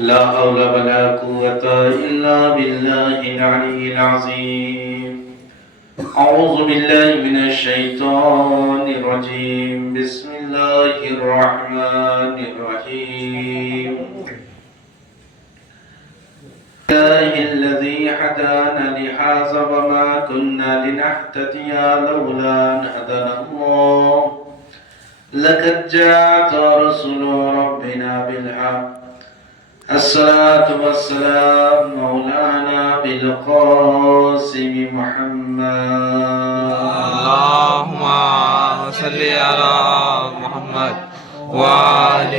لا حول ولا قوة إلا بالله العلي العظيم. أعوذ بالله من الشيطان الرجيم. بسم الله الرحمن الرحيم. الله الذي هدانا لهذا وما كنا لنهتدي لولا أن هدانا الله. لقد جاءت رسل ربنا بالحق. الصلاة والسلام مولانا بالقاسم محمد. اللهم صل على محمد وآل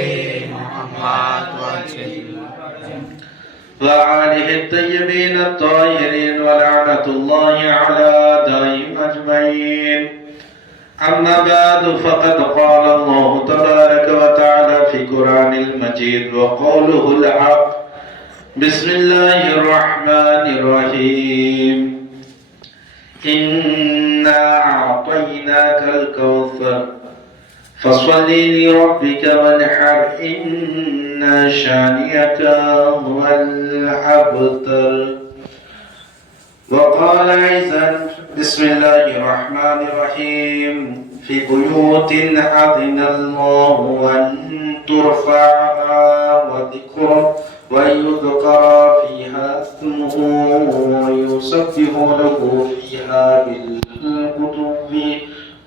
محمد وآله الطيبين الطاهرين ولعنة الله على أعدائهم أجمعين. أما بعد فقد قال الله تبارك وتعالى في القرآن المجيد وقوله الحق. بسم الله الرحمن الرحيم. إنا أعطيناك الكوثر فصل لربك وانحر إن شانئك هو الأبتر. وقال أيضا بسم الله الرحمن الرحيم. في بيوت أذن الله أن ترفع ويذكر فيها اسمه ويسبح له فيها بالغدو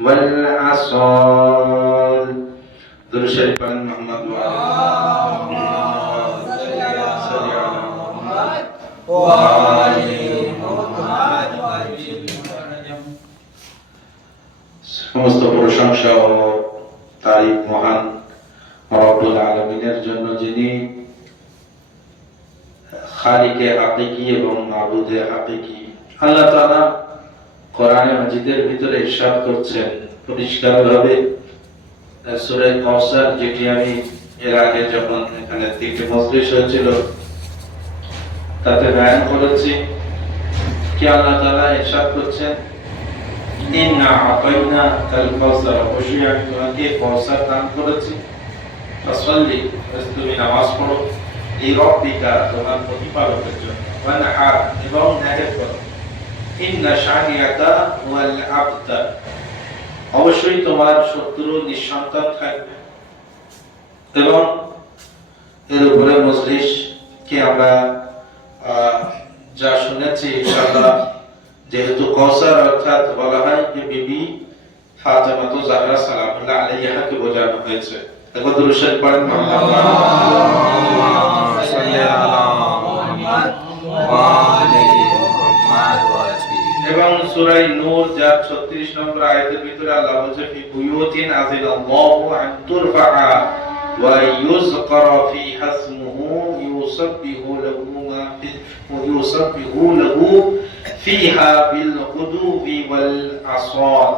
والآصال. درود شريف عن محمد সমস্ত প্রশংসা ও তারিফ মহান রব্বুল আলামিনের জন্য, যিনি খালিকে হাকিকি এবং মাবুদে হাকিকি। আল্লাহ তাআলা কোরআনে মাজিদের ভিতরে ইরশাদ করছেন পরিষ্কারভাবে সূরা কাউসার, যেটি আমি এর আগে যখন এখানে তিনটি মজলিস হয়েছিল তাতে বয়ান করেছি কি আল্লাহ তাআলা ইরশাদ করছেন ইন্না আতাইনাকাল কাউসার, অবশ্যই আমি তোমাকে কাউসার দান করেছি। ফাসাল্লি, তুমি নামাজ পড়ো, লিরাব্বিকা, তোমার প্রতিপালকের জন্য, ওয়ানহার, এবং নামাজ পড়ো, ইন্না শানিআকা হুয়াল আবতার, অবশ্যই তোমার শত্রু নিঃসন্তান থাকবে। এবং এর উপরে মজলিস কি আমরা যা শুনেছি ইনশাআল্লাহ, যেহেতু কাউসার অর্থাৎ বলা হয় যে বিবি ফাতেমা জাহরা সালামুল্লাহ আলাইহাকে বোঝানো হয়েছে। একবার দুরূদ শরীফ পড়েন। এবং সূরা নূর যার 36 নম্বর আয়াতের ভিতরে আল্লাহ বলছে ফি বুয়ুতিন আযিনাল্লাহু আন তুরফা ওয়া ইউযকারা ফিহা ইসমুহু ইউসাব্বিহু লাহু ফিহা বিল গুদুবি ওয়াল আসল।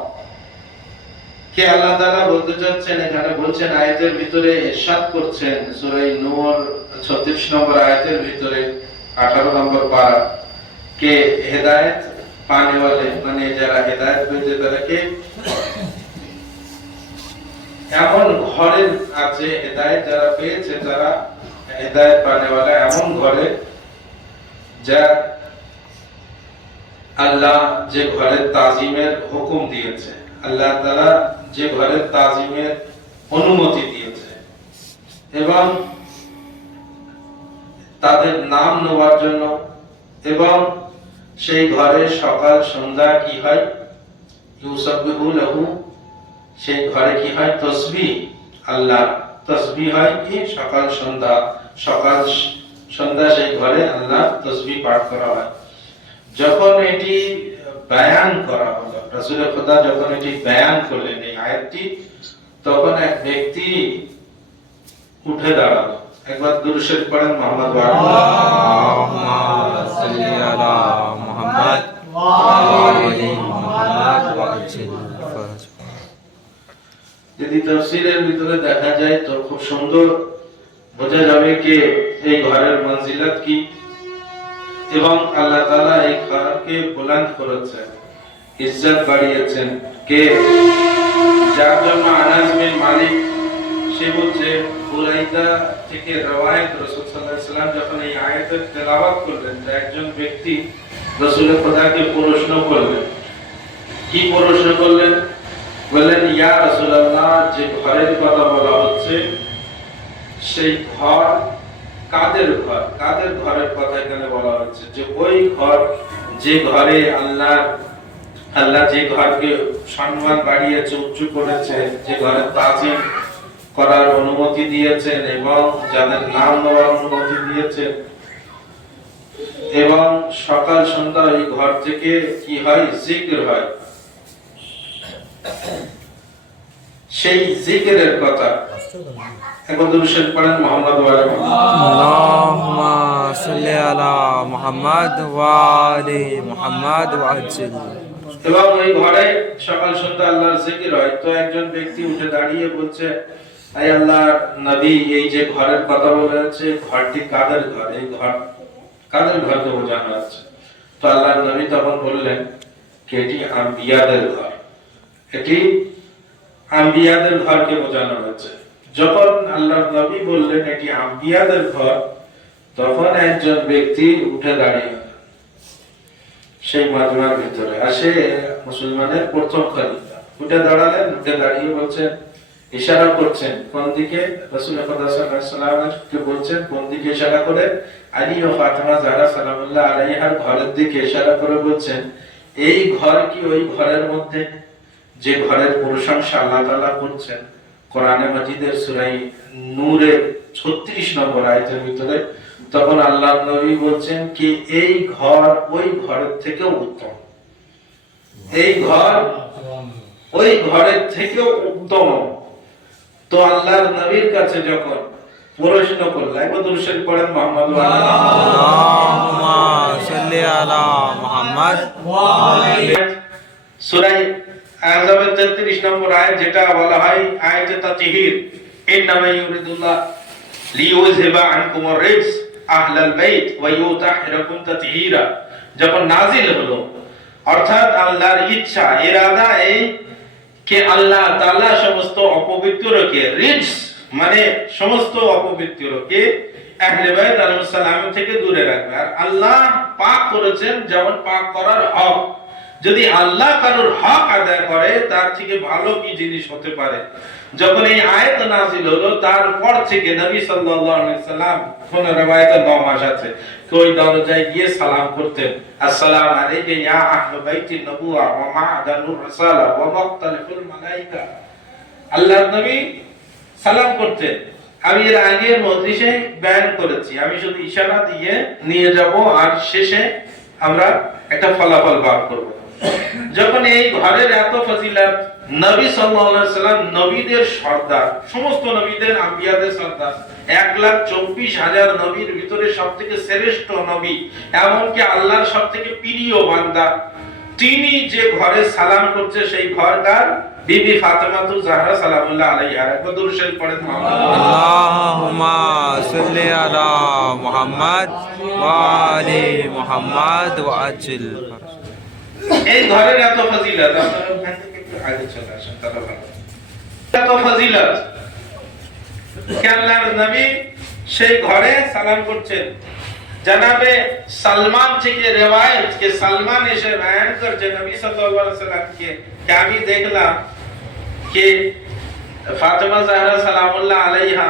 কে আল্লাহ তাআলা বলতে চাচ্ছেন, এখানে বলছেন আয়াতের ভিতরে ইরশাদ করছেন সূরা নূর 36 নম্বর আয়াতের ভিতরে 18 নম্বর পারা, কে হেদায়েত পানে वाले, মানে যারা হেদায়েত পেয়েছে তাদেরকে এমন ঘরে আছে, হেদায়েত যারা পেয়েছে তারা হেদায়েত পানে वाला এমন ঘরে, যা আল্লাহ যে ঘরের তাজিমের হুকুম দিয়েছে, আল্লাহ তাআলা যে ঘরের তাজিমের অনুমতি দিয়েছে, এবং তাদের নাম নেওয়ার জন্য, এবং সেই ঘরে সকাল সন্ধ্যা কি হয়, ইউসাব্বিহু লাহু, সেই ঘরে কি হয় তাসবিহ, আল্লাহ তাসবিহ হয় কি সকাল সন্ধ্যা সেই ঘরে আল্লাহ তাসবিহ পাঠ করা হয়। যখন এটি বয়ান করা হলো, রাসূল খোদা যখন এটি বয়ান করলেন এই আয়াতটি, তখন এক ব্যক্তি উঠে দাঁড়ালো। একবার দুরূদ শরীফ পড়েন মুহাম্মদ আল্লাহুম্মা সাল্লি আলা মুহাম্মদ ওয়া আলি মুহাম্মদ ওয়া আজ্জিল ফরজ। যদি তাফসীরের ভিতরে দেখা যায় তো খুব সুন্দর বোঝা যাবে যে এই ঘরের মঞ্জিলাত কি, এবং আল্লাহ তাআলা এই ঘরকে বুলন্দ করেছেন, ইজ্জত বাড়িয়েছেন। কে? যার জন্য আনাস বিন মালিক সে বলছে বুরাইদা থেকে রওয়ায়াত রাসূল সাল্লাল্লাহু আলাইহি ওয়াসাল্লাম যখন এই আয়াতের তেলাওয়াত করলেন, তো একজন ব্যক্তি রাসূল খোদাকে প্রশ্ন করলেন। কি প্রশ্ন করলেন? বললেন, ইয়া রাসূলুল্লাহ, যে ঘরের কথা বলা হচ্ছে সেই ঘর কাদের ঘর? কাদের ঘরের কথা এখানে বলা হচ্ছে? যে ওই ঘর যে ঘরে আল্লাহ যে ঘরকে সম্মান বাড়িয়েছে, উঁচু করেছে, যে ঘরে তাজিম করার অনুমতি দিয়েছেন এবং যাদের নাম নেওয়ার অনুমতি দিয়েছেন, এবং সকাল সন্ধ্যা ওই ঘর থেকে কি হয়? জিকির হয়। সেই জিকিরের কথা একবার দুরূদ শরীফ পড়েন মুহাম্মদ ওয়া আলি আল্লাহুম্মা সাল্লি আলা মুহাম্মাদ ওয়া আলি মুহাম্মাদ ওয়া আজ্জিল। এবং ওই ঘরে সকাল সন্ধ্যা আল্লাহর জিকির হয়। তো একজন ব্যক্তি উঠে দাঁড়িয়ে বলছে, আয় আল্লাহর নবী, এই যে ঘরের কথা বলা হচ্ছে, ঘরটি কাদের ঘর? এই ঘর কাদের ঘরকে বোঝানো হচ্ছে? তো আল্লাহর নবী তখন বললেন, এটি আম্বিয়াদের ঘর, এটি আম্বিয়াদের ঘরকে বোঝানো হয়েছে। যখন আল্লাহর নবী বললেন এটি আম্বিয়াদের ঘর, তখন একজন ব্যক্তি উঠে দাঁড়িয়ে সেই মাজমার ভিতরে আসে, মুসলমানের প্রথম খলিফা উঠে দাঁড়ালেন। উঠে দাঁড়িয়ে বলছেন, ইশারা করছেন কোন দিকে? রাসূল সাল্লাল্লাহু আলাইহি ওয়াসাল্লামকে বলছেন কোন দিকে ইশারা করে? আলী ও ফাতেমা যাহরা সালামুল্লাহ আলাইহার ঘরের দিকে ইশারা করে বলছেন, এই ঘর কি ওই ঘরের মধ্যে যে ঘরের প্রশংসা আল্লাহ তাআলা করছেন কোরআনে মাজিদের সূরা নূরের 36 নম্বর আয়াতের ভিতরে? তখন আল্লাহর নবী বলছেন কি এই ঘর ওই ঘরের থেকেও উত্তম, এই ঘর ওই ঘরের থেকেও উত্তম। তো আল্লাহর নবীর কাছে যখন প্রশ্ন করলেন, একবার দুরূদ শরীফ পড়েন মুহাম্মদ ওয়া আলি আল্লাহুম্মা সাল্লি আলা মুহাম্মাদ ওয়া আলি। সূরা আহজাবের 33 নম্বর আয়াত, যেটা বলা হয় আয়াতে তাতহির, ইন্নামা ইউরিদুল্লাহ লিইউযহিবা আনকুমুর রিজস আহলাল বাইত ওয়া ইউতাহিরাকুম তাতহীরা, যখন নাজিল হলো, অর্থাৎ আল্লাহর ইচ্ছা, ইরাদা এই যে আল্লাহ তাআলা সমস্ত অপবিত্রকে, রিজস মানে সমস্ত অপবিত্রকে আহলে বাইত আলাইহিস সালাম থেকে দূরে রাখবে। আর আল্লাহ পাক করেছেন, যেমন পাক করার হক, যদি আল্লাহ কারোর হক আদায় করে তার থেকে ভালো কি জিনিস হতে পারে? যখন এই আয়াত নাযিল হলো, তারপর থেকে নবী সাল্লাল্লাহু আলাইহি সাল্লাম, কোন রওয়ায়াতে 9 মাস আছে, ওই দরজায় গিয়ে সালাম করতেন, আসসালামু আলাইকা ইয়া আহলে বাইতিন নবুওয়া ওয়া মা'দানুর রাসালা ওয়া মাক্তালিফুল মালায়েকা। আল্লাহর নবী সালাম করতেন। আমি এর আগে মজলিসে বয়ান করেছি, আমি শুধু ইশারা দিয়ে নিয়ে যাব আর শেষে আমরা একটা ফলাফল বার করব। যখন এই ঘরের এত ফজিলত, নবী সাল্লাল্লাহু আলাইহি সাল্লাম নবীদের সর্দার, সমস্ত নবীদের, আম্বিয়াদের সর্দার, 1,24,000 নবীর ভিতরে সবথেকে শ্রেষ্ঠ নবী, এমনকি আল্লাহর সবথেকে প্রিয় বান্দা, তিনি যে ঘরে সালাম করছে সেই ঘরটার বিবি ফাতেমা জাহরা সালামুল্লাহ আলাইহা। একবার দুরূদ শরীফ পড়েন আল্লাহুম্মা সাল্লি আলা মুহাম্মাদ ওয়া আলি মুহাম্মাদ ওয়া আজ্জিল। এই ঘরের এত ফজিলত, আপনারা ওখান থেকে একটু আগে চলে আসেন, তাহলে ভালো। এত ফজিলত কে আল্লাহর নবী সেই ঘরে সালাম করছেন। জনাবে সালমান থেকে রিওয়ায়াত কে সালমান এসে বয়ান করছে নবী সাল্লাল্লাহু আলাইহি সাল্লামকে, কে আমি দেখলাম কে ফাতেমা জাহরা সালামুল্লাহ আলাইহা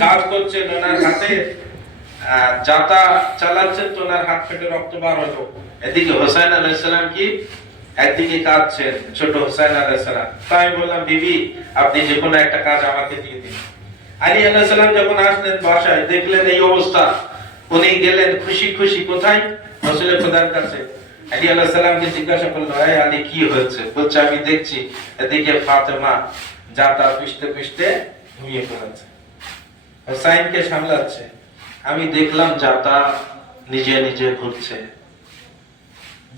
কাজ করছেন, ওনার হাতে জাতা চালাচ্ছেন, তো ওনার হাত থেকে রক্ত বার হলো। এদিকে হোসেন আলাইহিস সালাম কি একদিকে কাঁদছেন, ছোট হোসেন আলাইহিস সালাম। তাই বললাম, বিবি আপনি যে কোনো একটা কাজ আমাকে দিয়ে দিন। আলী আলাইহিস সালাম যখন আসলেন বাসায়, দেখলেন এই অবস্থা, উনি গেলেন খুশি খুশি কোথায়? রাসূলের খোদার কাছে। আলী আলাইহিস সালামকে জিজ্ঞাসা করলো, এই আলী কি হয়েছে? বলছে, আমি দেখছি এদিকে ফাতেমা জাতা পিষতে পিষতে ঘুমিয়ে পড়েছে, হোসেনকে সামলাচ্ছে, আমি দেখলাম জাতা নিজে নিজে ঘুরছে।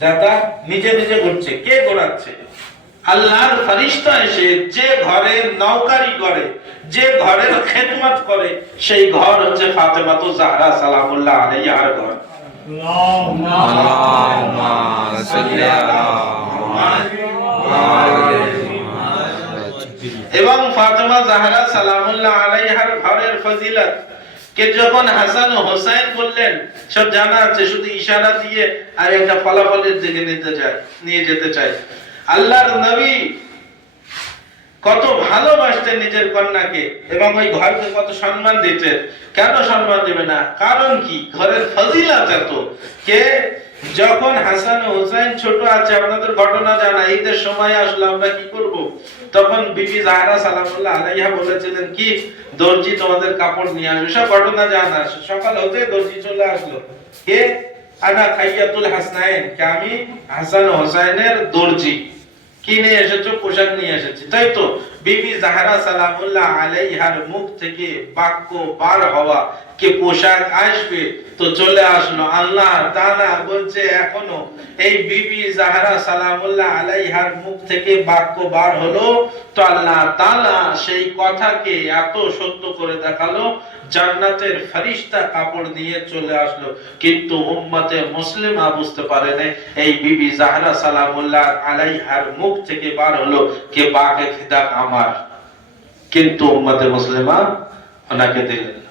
জাতা নিজে নিজে ঘুরছে, কে ঘোরাচ্ছে? আল্লাহর ফেরেশতা এসে যে ঘরের নওকারি করে, যে ঘরের খেদমত করে, সেই ঘর হচ্ছে ফাতেমা জাহরা সালামুল্লাহ আলাইহার ঘর। আল্লাহুম্মা সাল্লি আলা মুহাম্মাদ ওয়া আলি মুহাম্মাদ। এবং ফাতেমা জাহরা সালামুল্লাহ আলাইহার ঘরের ফজিলত কে যখন হাসান ও হোসেন বললেন, সব জানা আছে, শুধু ইশারা দিয়ে আর একটা ফলাফলের দিকে নিয়ে যেতে চাই। আল্লাহর নবী কত ভালোবাসতেন নিজের কন্যাকে এবং ওই ঘরকে কত সম্মান দিতেন। কেন সম্মান দিবে না? কারণ কি? ঘরের ফজিলত এত। কে যখন হাসান ও হুসাইন ছোট আছে, আপনাদের ঘটনা জানা, ঈদের সময় আসলো আমরা কি করব, তখন বিবি জাহরা সালামুল্লাহ আলাইহা বলেছিলেন কি, দর্জি তোমাদের কাপড় নিয়ে আসবে। সব ঘটনা জানা। সকাল হতে দর্জি চলে আসলো। কে? আনা খাইয়াতুল হাসনাইন, কে আমি হাসান ও হুসাইনের দর্জি। কি নিয়ে এসেছো? পোশাক নিয়ে এসেছি। তাই তো বিবি জাহরা সালামুল্লাহ আলাইহার মুখ থেকে বাক্য বার হওয়া কে পোশাক আসবে, তো চলে আসলো। আল্লাহ তাআলা বলছে এখনো এই বিবি জাহরা সালামুল্লাহ আলাইহার মুখ থেকে বাক্য বার হলো, তো আল্লাহ তাআলা সেই কথাকে এত সত্য করে দেখালো, জান্নাতের ফেরেশতা কাপড় নিয়ে চলে আসলো। কিন্তু উম্মতে মুসলিমা বুঝতে পারে না এই বিবি জাহরা সালামুল্লাহ আলাইহার মুখ থেকে বার হলো কে বাকে ফিদা আমার, কিন্তু উম্মতে মুসলিমা ওনাকে দিলেন না।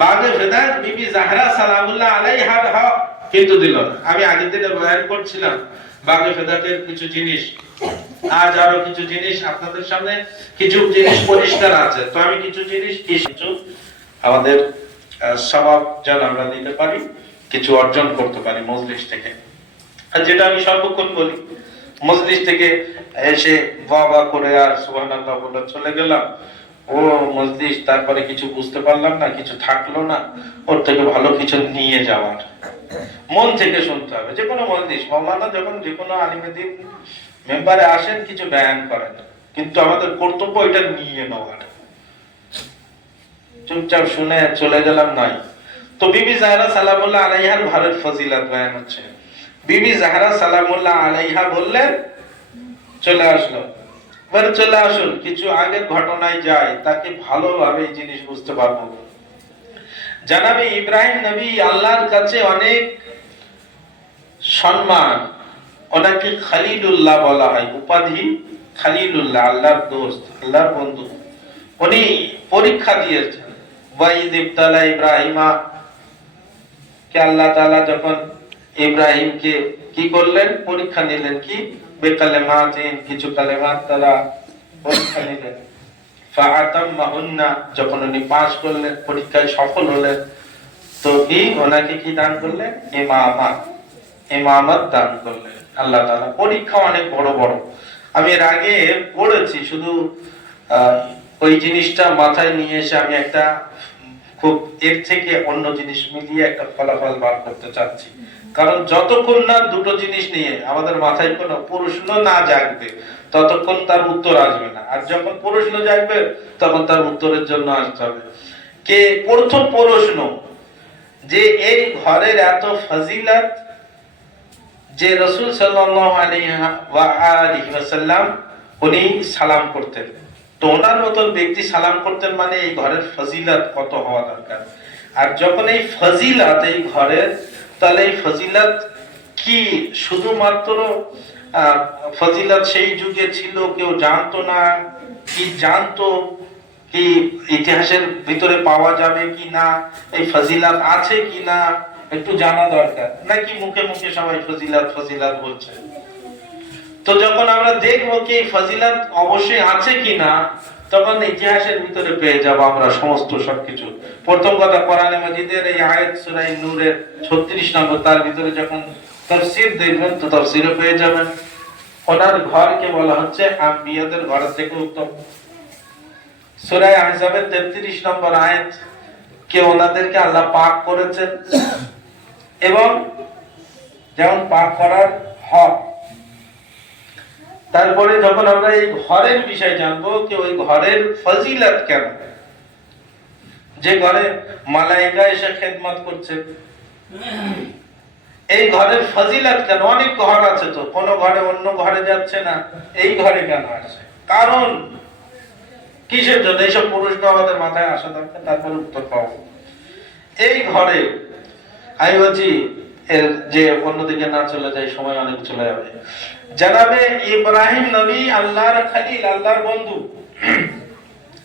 বাগে ফিদা বিবি জাহরা সালামুল্লাহ আলাইহার হক কিন্তু দিল না। আমি আগের দিনে বয়ান করছিলাম বাগে ফিদাতের কিছু জিনিস, আজ আরো কিছু জিনিস আপনাদের সামনে, কিছু জিনিস পরিষ্কার আছে। তো আমি কিছু জিনিস কিছু আমাদের সওয়াব যেন আমরা নিতে পারি, কিছু অর্জন করতে পারি মজলিস থেকে। আর যেটা আমি সর্বক্ষণ বলি, মজলিস থেকে এসে বাবা করে আর সুবহানাল্লাহ বলে চলে গেলাম, ও মজলিস, তারপরে কিছু বুঝতে পারলাম না, কিছু থাকলো না, ওর থেকে ভালো কিছু নিয়ে যাওয়ার, মন থেকে শুনতে হবে। যে কোনো মজলিস, মাওলানা যখন যে কোনো আলিমেদিন মেম্বারে আসেন কিছু বয়ান করেন, কিন্তু আমাদের কর্তব্য এটা নিয়ে নেওয়ার। চুপচাপ শুনে চলে গেলাম নাই। তো বিবি জাহরা সালামুল্লাহ আলাইহার ঘরের ফজিলত বয়ান হচ্ছে। বিবি জাহরা সালামুল্লাহ আলাইহা বললেন, চলে আসলো। এবার চলে আসুন, কিছু আগের ঘটনায় যায়, তাকে ভালোভাবে এই জিনিস বুঝতে পারবো। জানাবে ইব্রাহিম নবী আল্লাহর কাছে অনেক সম্মান, ওনাকে খলিলুল্লাহ বলা হয়, উপাধি খলিলুল্লাহ, আল্লাহর দোস্ত, আল্লাহর বন্ধু। উনি পরীক্ষা দিয়েছেন। ওয়াইদ ইবতালা ইব্রাহিমা, কে আল্লাহ তাআলা যখন ইব্রাহিমকে কি করলেন? পরীক্ষা নিলেন। কি? বেকালেমাতিন, কিছু কালেমাত তারা পরীক্ষা নিলেন। ফাআতাম্মাহুন্না, যখন উনি পাস করলেন, পরীক্ষায় সফল হলেন, তো কি ওনাকে কি দান করলেন? ইমামত দান করলেন আল্লাহ তাআলা। পরীক্ষা অনেক বড় বড়, আমি এর আগে পড়েছি, শুধু ওই জিনিসটা মাথায় নিয়ে এসে আমি একটা খুব এর থেকে অন্য জিনিস মিলিয়ে একটা ফলাফল বার করতে চাচ্ছি। কারণ যতক্ষণ না দুটো জিনিস নিয়ে আমাদের মাথায় কোনো প্রশ্ন না জাগবে, ততক্ষণ তার উত্তর আসবে না। আর যখন প্রশ্ন জাগবে, তখন তার উত্তরের জন্য আসতে হবে। কে প্রথম প্রশ্ন, যে এই ঘরের এত ফজিলত, যে রাসূল সাল্লাল্লাহু আলাইহি ওয়াসাল্লাম উনি সালাম করতেন, তো ওনার মতন ব্যক্তি সালাম করতেন, মানে এই ঘরের ফজিলত কত হওয়া দরকার। আর যখন এই ফজিলত এই ঘরের, তাহলে এই ফজিলত কি শুধুমাত্র ফজিলত সেই যুগে ছিল, কেউ জানতো না, কি জানতো, কি ইতিহাসের ভিতরে পাওয়া যাবে কি না, এই ফজিলত আছে কি না একটু জানা দরকার, নাকি মুখে মুখে সবাই ফজিলত ফজিলত বলছে। তো যখন আমরা দেখবো কি এই ফজিলত অবশ্যই আছে কিনা, তখন ইতিহাসের ভিতরে পেয়ে যাব আমরা সমস্ত সবকিছু। প্রথম কথা, কোরআনে মাজিদের এই আয়াত সূরা নূরের 36 নম্বর, তার ভিতরে যখন তাফসীর দেখবেন তো তাফসীরে পেয়ে যাবেন ওনার ঘরকে বলা হচ্ছে আম্বিয়াদের ঘর থেকে উত্তম। সূরা আহজাবের 33 নম্বর আয়াত, কে ওনাদেরকে আল্লাহ পাক করেছেন, এবং যেমন পাক করার হক। তারপরে যখন আমরা এই ঘরের বিষয় জানবো, কি ওই ঘরের ফজিলত কেন, যে ঘরে মালায়েকা এসে খেদমত করছে, এই ঘরের ফজিলত কেন। অনেক ঘর আছে, তো কোন ঘরে অন্য ঘরে যাচ্ছে না, এই ঘরে কেন আসছে, কারণ কিসের জন্য? এইসব প্রশ্ন আমাদের মাথায় আসা দরকার, তারপরে উত্তর পাবো। এই ঘরে আমি বলছি, এর যে অন্যদিকে না চলে যায়, সময় অনেক চলে যাবে। জানাবে ইব্রাহিম নবী আল্লাহর খলিল, আল্লাহর বন্ধু।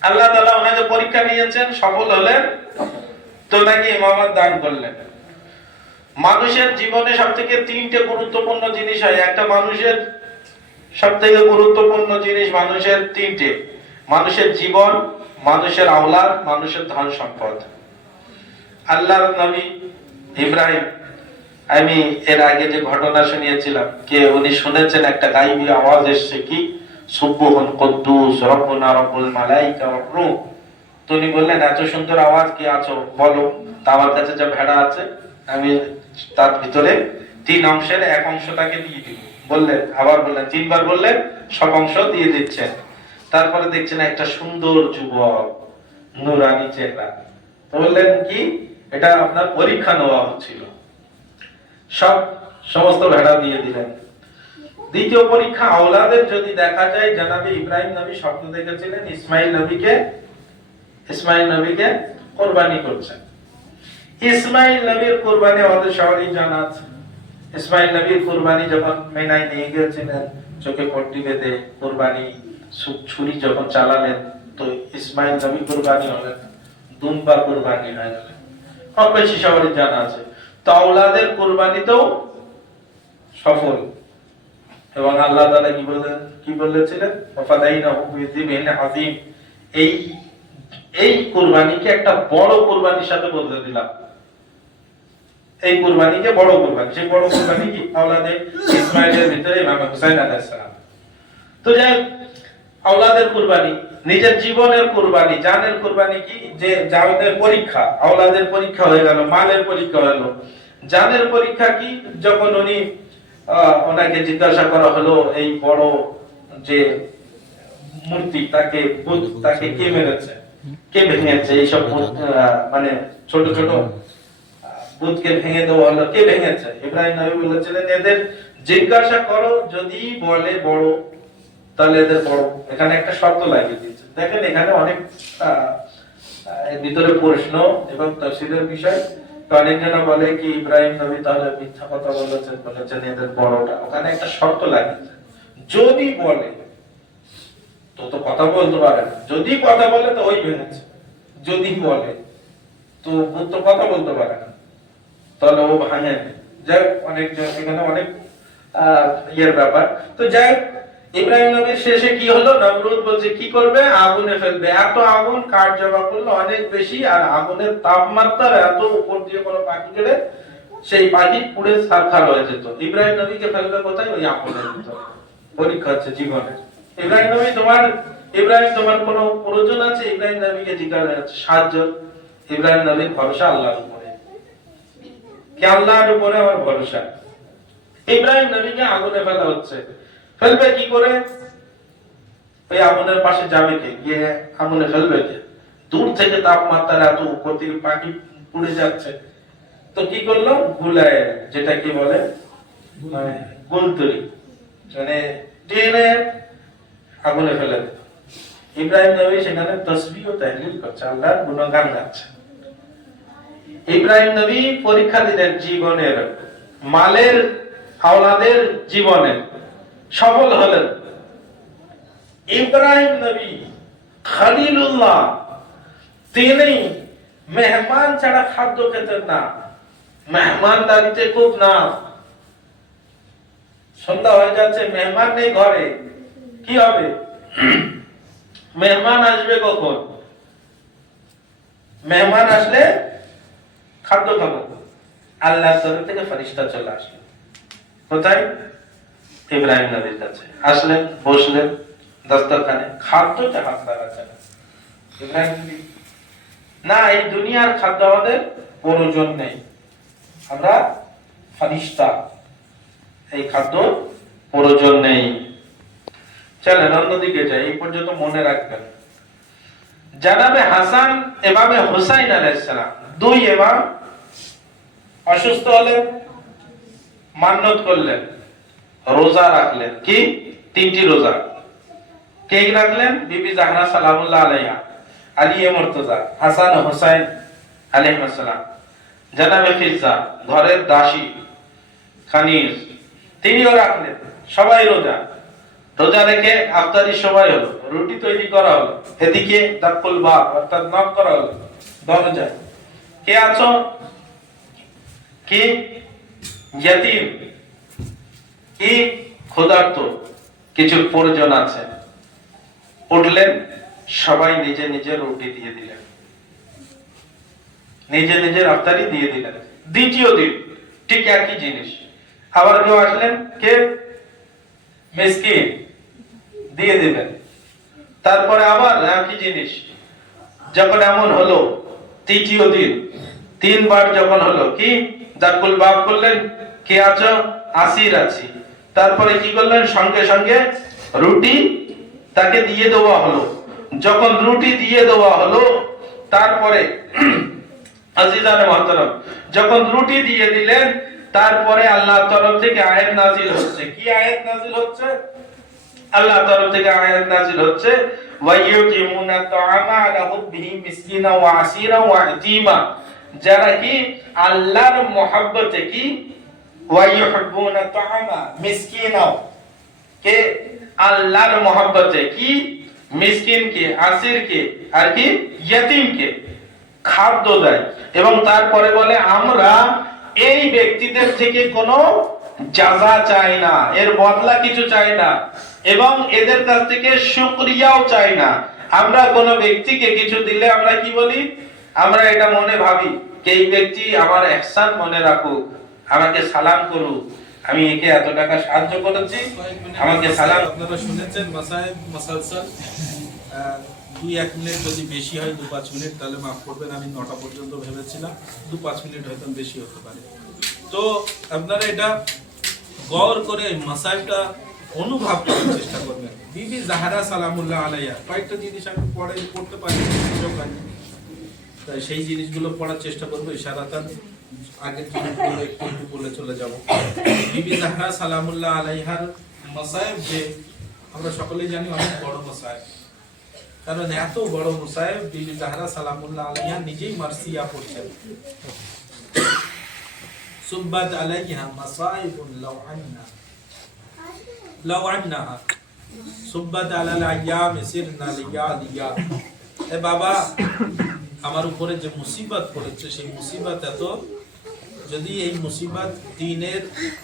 আল্লাহ তাআলা ওনাকে পরীক্ষা নিয়েছেন, সফল হলেন, তো নাকি ইমামত দান করলেন। মানুষের জীবনে সবথেকে তিনটে গুরুত্বপূর্ণ জিনিস হয়। একটা মানুষের সবথেকে গুরুত্বপূর্ণ জিনিস মানুষের তিনটে: মানুষের জীবন, মানুষের আওলাদ, মানুষের ধন সম্পদ। আল্লাহর নবী ইব্রাহিম, আমি এর আগে যে ঘটনা শুনিয়েছিলাম, কে উনি শুনেছেন একটা গায়বী আওয়াজ এসেছে, কি সুবহুন কুদ্দুস রব্বুনা রব্বুল মালাইকা ওয়ার রূহ। তো উনি বললেন, এত সুন্দর আওয়াজ, কে আছো বলো। তা আমার কাছে যা ভেড়া আছে, আমি তার ভিতরে 3 অংশের 1 অংশটাকে দিয়ে দিব। বললেন, আবার বললেন, 3 বার বললেন, সব অংশ দিয়ে দিচ্ছেন। তারপরে দেখছেন একটা সুন্দর যুবক, নুরানি চেহারা। বললেন, কি এটা আপনার পরীক্ষা নেওয়া হচ্ছিল। সমস্ত ভেড়া দিয়ে দিলেন। দ্বিতীয় পরীক্ষা, আওলাদের যদি দেখা যায়, জানাবে ইব্রাহিম নবী স্বপ্ন দেখেছিলেন ইসমাইল নবীকে কোরবানি করছেন। ইসমাইল নবীর কোরবানি আমাদের সবারই জানা আছে। ইসমাইল নবীর কোরবানি যখন মেনায় নিয়ে গিয়েছিলেন, চোখে পট্টি বেঁধে কোরবানি ছুরি যখন চালালেন, তো ইসমাইল নবী কোরবানি হলেন, দুম্বা কোরবানি হয়ে গেলেন, কম বেশি সবারই জানা আছে। তো আওলাদের কোরবানিতেও সফল। এবং আল্লাহ তাআলা কি বলেছিলেন, ওয়াফাদাইনাহু বিযিবহিন আযীম, এই কুরবানিকে একটা বড় কুরবানির সাথে বদলে দিলাম। এই কুরবানিকে বড় কুরবানি। সেই বড় কুরবানি কি? আওলাদে ইসমাইলের ভিতরে ইমাম হুসাইন আলাইহিস সালাম। তো যাই আওলাদের কুরবানি, নিজের জীবনের কুরবানি, জানের কুরবানি কি? যে জানের পরীক্ষা, আওলাদের পরীক্ষা হয়ে গেল, মালের পরীক্ষা হলো। জানের পরীক্ষা কি? যখন ওনাকে জিজ্ঞাসা করা হলো, এই বড় যে মূর্তি, তাকে কে মেরেছে, কে ভেঙেছে, এইসব মানে ছোট ছোট বুতকে ভেঙে দেওয়া হলো, কে ভেঙেছে? ইব্রাহিম নবী বলেছিলেন, এদের জিজ্ঞাসা করো, যদি বলে বড়, তাহলে এদের বড়। এখানে একটা শর্ত লাগিয়ে দিয়েছে। দেখেন, এখানে অনেক এর ভিতরে প্রশ্ন এবং তাফসীরের বিষয়। অনেকজন বলে কি ইব্রাহিম নবী তাহলে মিথ্যা কথা বলেছেন এদের বড়টা। ওখানে একটা শর্ত লাগিয়েছে, যদি বলে, তো কথা বলতে পারে না। যদি কথা বলে তো ওই ভেঙেছে, যদি বলে তো কথা বলতে পারে না, তাহলে ও ভাঙে। যাই অনেক এখানে অনেক ইয়ের ব্যাপার। তো যাই ইব্রাহিম নবীর শেষে কি হলো, নমরুদ বলছে কি করবে, আগুনে ফেলবে। এত আগুন কাঠ জমা করলো অনেক বেশি, আর আগুনের তাপমাত্রা এত, উপর দিয়ে কোনো পাখি গেলে সেই পাখি পুড়ে ছারখার হয়ে যেত। ইব্রাহিম নবীকে ফেলবে কোথায়? ওই আগুনের ভিতরে। পরীক্ষা হচ্ছে জীবনে। ইব্রাহিম তোমার কোনো প্রয়োজন আছে? ইব্রাহিম নবীকে জিজ্ঞাসা আছে সাহায্য। ইব্রাহিম নবীর ভরসা আল্লাহর উপরে, কি আল্লাহর উপরে আমার ভরসা। ইব্রাহিম নবীকে আগুনে ফেলা হচ্ছে। ফেলবে কি করে? ওই আগুনের পাশে যাবে কে? গিয়ে আগুনে ফেলবে কে? দূর থেকে তাপমাত্রা এত, উপর থেকে পাখি পুড়ে যাচ্ছে। তো কি করলো? গুলায়, যেটা কি বলে গুলতরি, মানে টেনে আগুনে ফেলে দিল। ইব্রাহিম নবী সেখানে তাসবিহ ও তাহলিল করছে, আল্লাহর গুণগান গাচ্ছে। ইব্রাহিম নবী পরীক্ষা দিলেন জীবনের, মালের, আওলাদের জীবনে, সফল হলেন। ইব্রাহিম নবী খলিলুল্লাহ, তিনি মেহমান ছাড়া খাদ্য খেতেন না। মেহমানদারিতে খুব নাম। সন্ধ্যা হয়ে যাচ্ছে, মেহমান নেই ঘরে, কি হবে? মেহমান আসবে কখন? মেহমান আসলে খাদ্য খাবো। আল্লাহর তরফ থেকে ফেরেশতা চলে আসবে কোথায়? ইব্রাহিম নবীর কাছে। আসলেন, বসলেন দস্তরখানে, খাদ্যতে হাত লাগাচ্ছেন। ইব্রাহিম নবী, না, এই দুনিয়ার খাদ্য আমাদের প্রয়োজন নেই, আমরা ফেরেশতা, এই খাদ্য প্রয়োজন নেই। চলেন অন্যদিকে যাই। এই পর্যন্ত মনে রাখবেন। জানাবে হাসান ইমামে হুসাইন আলাইহিস সালাম, 2 ইমাম অসুস্থ হলেন, মান্নত করলেন, রোজা রাখলেন। কি? 3টি রোজা। কে রাখলেন? বিবি জাহরা সালামুল্লাহ আলাইহা, আলী মুর্তজা, হাসান ও হুসাইন আলাইহিস সালাম। জানাবে ফিজা, ঘরের দাসী খানিস, তিনিও রাখলেন। সবাই রোজা, রোজা রেখে আফতারির সময় হলো, রুটি তৈরি করা হলো, এদিকে দাকুল বাব অর্থাৎ নক করা হলো দরজায়। কে আছো? কি ইয়াতীম, কি ক্ষুধার্ত, কিছু পরিজন আছে। উঠলেন, সবাই নিজে নিজের রুটি দিয়ে দিলেন, নিজে নিজের আফতারি দিয়ে দিলেন। দ্বিতীয় দিন ঠিক একই জিনিস, আবার কেউ আসলেন, কে মিসকিন, দিয়ে দিবেন। তারপরে আবার একই জিনিস। যখন এমন হলো তৃতীয় দিন, তিনবার যখন হলো, কি দাকুল বাব করলেন, কে আছো? আসির আছি। তারপরে কি করলেন? সঙ্গে সঙ্গে রুটি তাকে দিয়ে দেওয়া হলো। যখন রুটি দিয়ে দেওয়া হলো, তারপরে আজিজানে মুহতারাম, যখন রুটি দিয়ে দিলেন, তারপরে আল্লাহর তরফ থেকে আয়াত নাজিল হচ্ছে। কি আয়াত নাজিল হচ্ছে? আল্লাহর তরফ থেকে আয়াত নাজিল হচ্ছে, ওয়ায়ুকিমুনা তাআমা আলা হুব্বিহি মিসকিনা ওয়া আসিরা ওয়া ইয়াতীমা। যারা কি আল্লাহর মহব্বতে, কি ওয়ায়ুহিব্বুনা তাআমা মিসকিনা, কে আল্লাহর মহব্বতে কি মিসকিনকে, আসিরকে আর কি ইয়াতীমকে খাদ্য দেয়। এবং তারপরে বলে, আমরা এই ব্যক্তিদের থেকে কোনো জাযা চাই না, এর বদলা কিছু চাই না, এবং এদের কাছ থেকে শুকরিয়াও চাই না। আমরা কোনো ব্যক্তিকে কিছু দিলে আমরা কি বলি? আমরা এটা মনে ভাবি যে এই ব্যক্তি আমার ইহসান মনে রাখুক, আমাকে সালাম করুক, আমি একে এত টাকা সাহায্য করেছি, আমাকে সালাম। আপনারা শুনেছেন মাসায়েব মাসালসাল, 2-1 মিনিট যদি বেশি হয়, 2-5 মিনিট, তাহলে মাফ করবেন, আমি 9টা পর্যন্ত ভেবেছিলাম, 2-5 মিনিট হয়তো বেশি হতে পারে। তো আপনারা এটা গৌর করে মাসায়েবটা অনুভব করার চেষ্টা করবেন। বিবি জাহরা সালামুল্লাহ আলাইহা, কয়েকটা জিনিস আমি পড়তে পারি, তাই সেই জিনিসগুলো পড়ার চেষ্টা করবো ইশারাতান। আগের জিনিসগুলো একটু একটু বলে চলে যাব। বিবি জাহরা সালামুল্লাহ আলাইহার মাসায়েব, যে আমরা সকলেই জানি অনেক বড় মাসায়েব, কারণ এত বড় মাসায়েব বিবি জাহরা সালামুল্লাহ আলাইহা নিজেই মারসিয়া পড়ছেন। সুব্বাত আলাইহা মাসাইবুন লাউ আন্নাহা সুব্বাত আলাল আইয়াম সিরনা লিয়ালিয়া। এ বাবা, আমার উপরে যে মুসিবত পড়েছে, সেই মুসিবত এত, যদি এই মুসিবত দিনের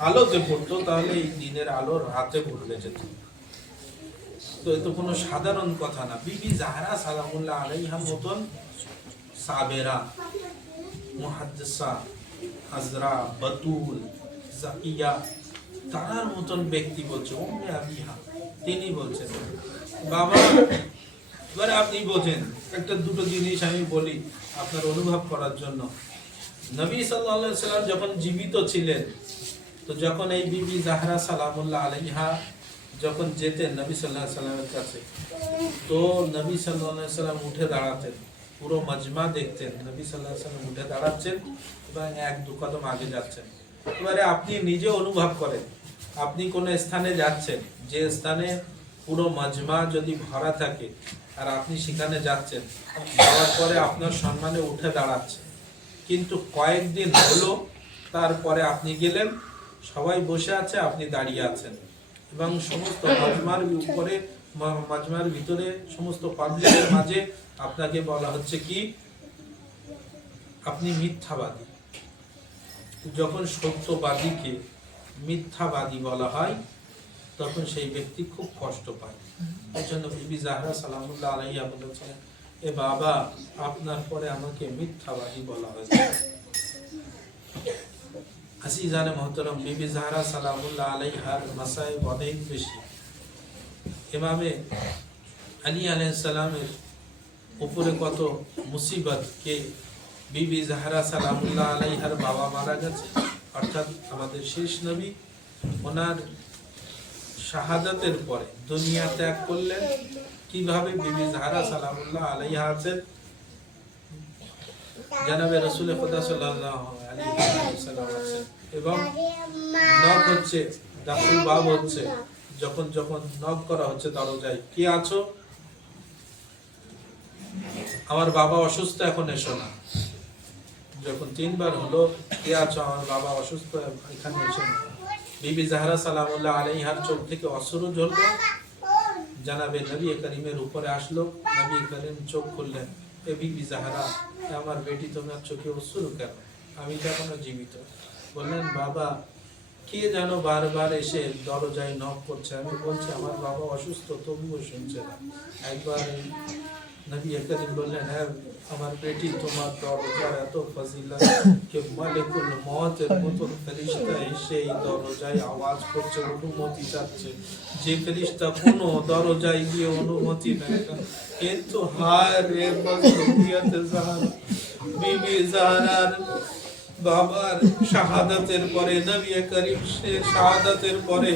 আলোতে পড়তো, তাহলে এই দিনের আলো রাতে বদলে যেত। তো এ তো কোনো সাধারণ কথা না। বিবি জাহরা সালামুল্লাহ আলাইহা মতন সাবেরা, মুহাদ্দিসা, হাজরা, বাতুল, জাকিয়া, তার মতন ব্যক্তি বলছে উম্মে আবিহা, তিনি বলছেন বাবা। এবারে আপনি বোঝেন, একটা দুটো জিনিস আমি বলি আপনার অনুভব করার জন্য। নবী সাল্লাল্লাহু আলাইহি সাল্লাম যখন জীবিত ছিলেন, তো যখন এই বিবি জাহরা সালামুল্লাহ আলাইহা যখন যেতেন নবী সাল্লাল্লাহু আলাইহি সাল্লামের কাছে, তো নবী সাল্লাল্লাহু আলাইহি সাল্লাম উঠে দাঁড়াতেন, পুরো মজমা দেখতেন, নবী সাল্লাল্লাহু আলাইহি সাল্লাম উঠে দাঁড়াচ্ছেন এবং 1-2 কদম আগে যাচ্ছেন। এবারে আপনি নিজে অনুভব করেন, আপনি কোন স্থানে যাচ্ছেন, যে স্থানে পুরো মজমা যদি ভরা থাকে, আর আপনি সেখানে যাচ্ছেন, যাওয়ার পরে আপনার সম্মানে উঠে দাঁড়াচ্ছে, কিন্তু কয়েকদিন হলো, তারপরে আপনি গেলেন, সবাই বসে আছে, আপনি দাঁড়িয়ে আছেন, এবং সমস্ত মজমার উপরে, মজমার ভিতরে সমস্ত পাবলিকের মাঝে আপনাকে বলা হচ্ছে কি আপনি মিথ্যাবাদী। যখন সত্যবাদীকে মিথ্যাবাদী বলা হয়, তখন সেই ব্যক্তি খুব কষ্ট পায়। এই জন্য বিবি জাহরা সালামুল্লাহ আলাইহা বলেছেন, এ বাবা, আপনার পরে আমাকে মিথ্যাবাদী বলা হয়েছে। আজিজানে মুহতারাম, বিবি জাহরা সালামুল্লাহ আলাইহার মাসায়েব অনেক বেশি। ইমামে আলী আলাইহিস সালামের উপরে কত মুসিবত, কে বিবি জাহরা সালামুল্লাহ আলাইহার বাবা মারা গেছে, অর্থাৎ আমাদের শেষ নবী, ওনার শাহাদাতের পরে দুনিয়া ত্যাগ করলেন। কিভাবে? বিবি জাহরা সালামুল্লাহ আলাইহা আছেন, জনাবে রাসূল খুদা সাল্লাল্লাহু আলাইহি ওয়াসাল্লাম আছেন, এবং নক হচ্ছে, দাখুল বাব হচ্ছে, যখন যখন নক করা হচ্ছে দরজায়, কে আছো? আমার বাবা অসুস্থ, এখন এসো না। যখন 3 বার হলো, কে আছো? আমার বাবা অসুস্থ, এখানে এসো না। বিবি জাহরা সালামুল্লাহ আলাইহার চোখ থেকে অশ্রু ঝরল। জানাবে নবী করিমের উপরে আসলো, নবী করিম চোখ খুললেন, এ বিবি জাহরা, আমার বেটি তোমার চোখে অশ্রু কেন? আমি তখনও জীবিত। বললেন, বাবা কে যেন বারবার এসে দরজায় নক করছে। আমি বলছি আমার বাবা অসুস্থ, তবুও শুনছে না। একবার নবী করিম বললেন, হ্যাঁ আমার বেটি তোমার দরজার এত ফজিলত যে মালিকুল মওতের মতন ফেরেশতা এসে এই দরজায় আওয়াজ করছে, অনুমতি চাচ্ছে। যে ফেরেশতা কোনো দরজায় গিয়ে অনুমতি নেয় না। কিন্তু হায় রে মজলুমিয়ত জাহরা, বিবি জাহরার বাবার শাহাদাতের পরে, নবী করিম শাহাদাতের পরে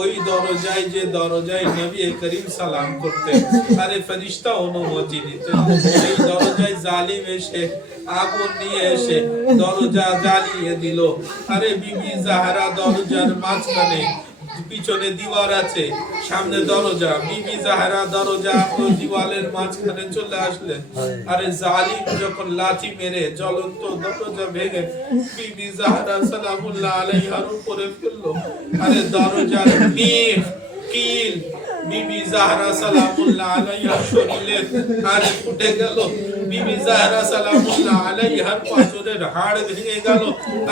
ওই দরজায়, যে দরজায় নবী করিম সালাম করতেন, আরে ফেরেশতা অনুমতি দিতেন, সেই দরজায় জালিম এসে আগুন নিয়ে এসে দরজা জ্বালিয়ে দিল। আরে বিবি জাহরা দরজার মাঝখানে, পিছনে দিওয়ার আছে, সামনে দরজা, বিবি জাহরা দরজা ও দিওয়ালের মাঝখানে চলে আসলেন। আরে জালিম যখন লাঠি মেরে জ্বলন্ত দরজা ভেঙে বিবি জাহরা সালামুল্লাহ আলাইহার উপরে ফেললো। আরে দরজার নিফ কিল বিবি জাহরা সালামুল্লাহ আলাইহার শরীরে আরে ফুটে গেল। বিবি জাহরা সালামুল্লাহ আলাইহার পাঁজরের হাড় ভেঙে গেল।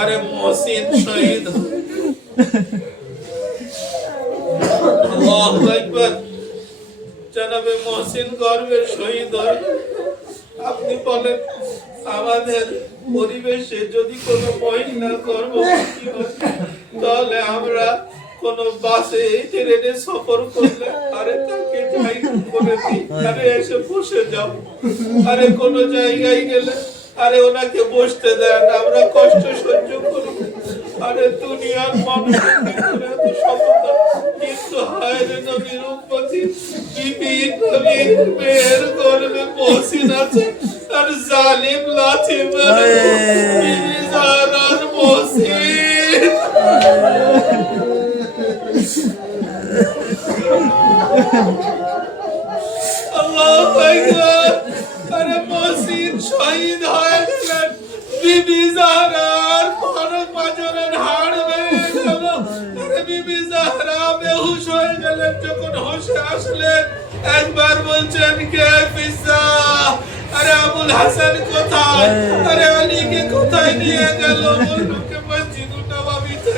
আরে মহসিন শহীদ। আল্লাহু আকবার। জনাবে মহসিন গর্ভের শহীদ হয়। আপনি বলেন, আমাদের পরিবেশে যদি কোনো মহিলা গর্ভবতী হয়, তাহলে আমরা কোন বাসে ট্রেনে সফর করলে আরে তাকে জায়গা করে দিই, আরে এসে বসে যাও। আরে কোন জায়গায় গেলে আরে ওনাকে বসতে দেন, আমরা কষ্ট সহ্য করি। আরে দুনিয়ার মানুষের ভিতরে এত সততা, কিন্তু হায় রে নবীর উম্মতি, বিবি নবীর মেয়ের গর্ভে মহসিন আছে, আর জালিম লাঠি মেরে বিবি জাহরার মহসিন। আল্লাহু আকবার। আরে মহসিন শহীদ হয়ে গেলেন, বিবি জাহরার পাঁজরের হাড় ভেঙে গেল। আরে বিবি জাহরা বেহুশ হয়ে গেলেন। যখন হোশে আসলেন, একবার বলছেন, কে ফিসা? আরে আবুল হাসান কোথায়? আরে আলীকে কোথায় নিয়ে গেল? বলল কে মসজিদুন নববীতে।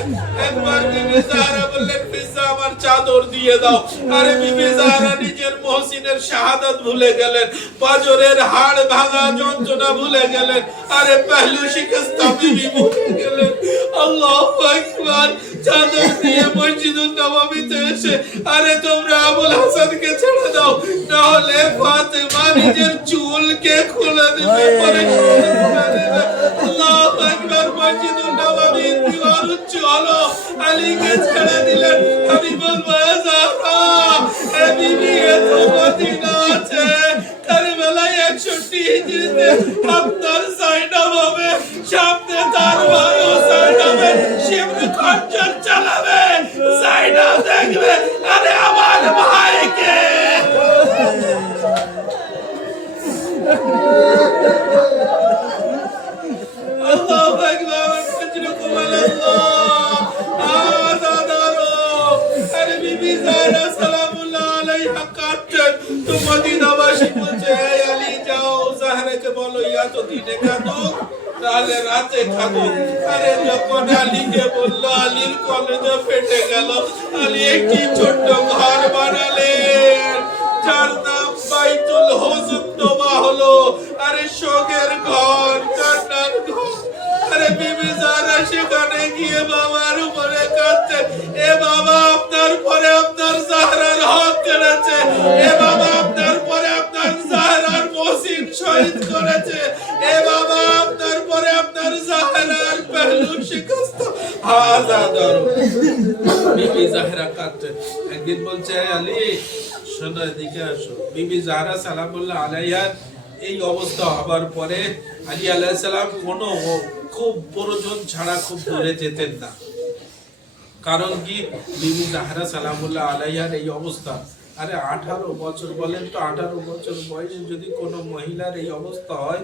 একবার বিবি জাহরা বললেন, ফিসা আমার চাদর দিয়ে দাও। আরে বিবি জাহরা নিজের মহসিনের শাহাদাত ভুলে গেলেন, পাঁজরের হাড় ভাঙা যন্ত্রণা ভুলে গেলেন, আরে পহলু শিকস্তা বিবি ভুলে গেলেন। আল্লাহু আকবার। চাদর দিয়ে মসজিদুন নববীতে এসে, আরে তোমরা আবুল হাসানকে ছেড়ে দাও, না হলে ফাতেমা নিজের চুলকে খুলে দেবে, পরিষ্কার করে দেবে। আল্লাহু আকবার। মসজিদুন নববীর দিওয়ার উচ্চ হলো, আলীকে ছেড়ে দিলেন। আমি বলবো, এ জাহরা, এ বিবি, এ তো মদিনা আছে, কারবালায় 61 হিজরিতে আপনার জাইনাব হবে, সামনে তার ভাই হোসেন হবে, শিবলি খঞ্জর চালাবে, জাইনাব দেখবে, আরে আমার ভাইকে। আল্লাহু আকবার। ফজরুকুম আল্লাহ আদাদারো। আরে বিবি জাহরা সালামুল্লাহ আলাইহা কাঁদতেন, তো মদিনাবাসী বলছে, হে আলী যাও, জাহরাকে বলো ইয়া তো দিনে কাঁদুক, তাহলে রাতে কাঁদুক। আরে যখন আলীকে বললো, আলীর কলেজে ফেটে গেল। আলী একটি ছোট্ট ঘর বানালেন, যার নাম বাইতুল হুজুন নোমা হলো। আরে শোকের ঘর, কান্নার ঘর। আরে বিবি জাহরা সেখানে গিয়ে বাবার উপরে কাঁদতেন, এ বাবা আপনার পরে আপনার জাহরার হক কেড়েছে, এ বাবা আপনার পরে আপনার জাহরার মহসিন শহীদ করেছে, এ বাবা আপনার পরে আপনার জাহরার পহলু শিকস্ত আজাদার। বিবি জাহরা কাঁদতেন। একদিন বলছে, আলী শোনো, এদিকে আসো। বিবি জাহরা সালামুল্লাহ আলাইহার এই অবস্থা হবার পরে আলী আলাইহিস সালাম কোনো খুব প্রয়োজন ছাড়া খুব দূরে যেতেন না। কারণ কি, বিবি জাহরা সালামুল্লাহ আলাইহার এই অবস্থা। আরে 18 বছর, বলেন তো 18 বছর বয়সে যদি কোনো মহিলার এই অবস্থা হয়,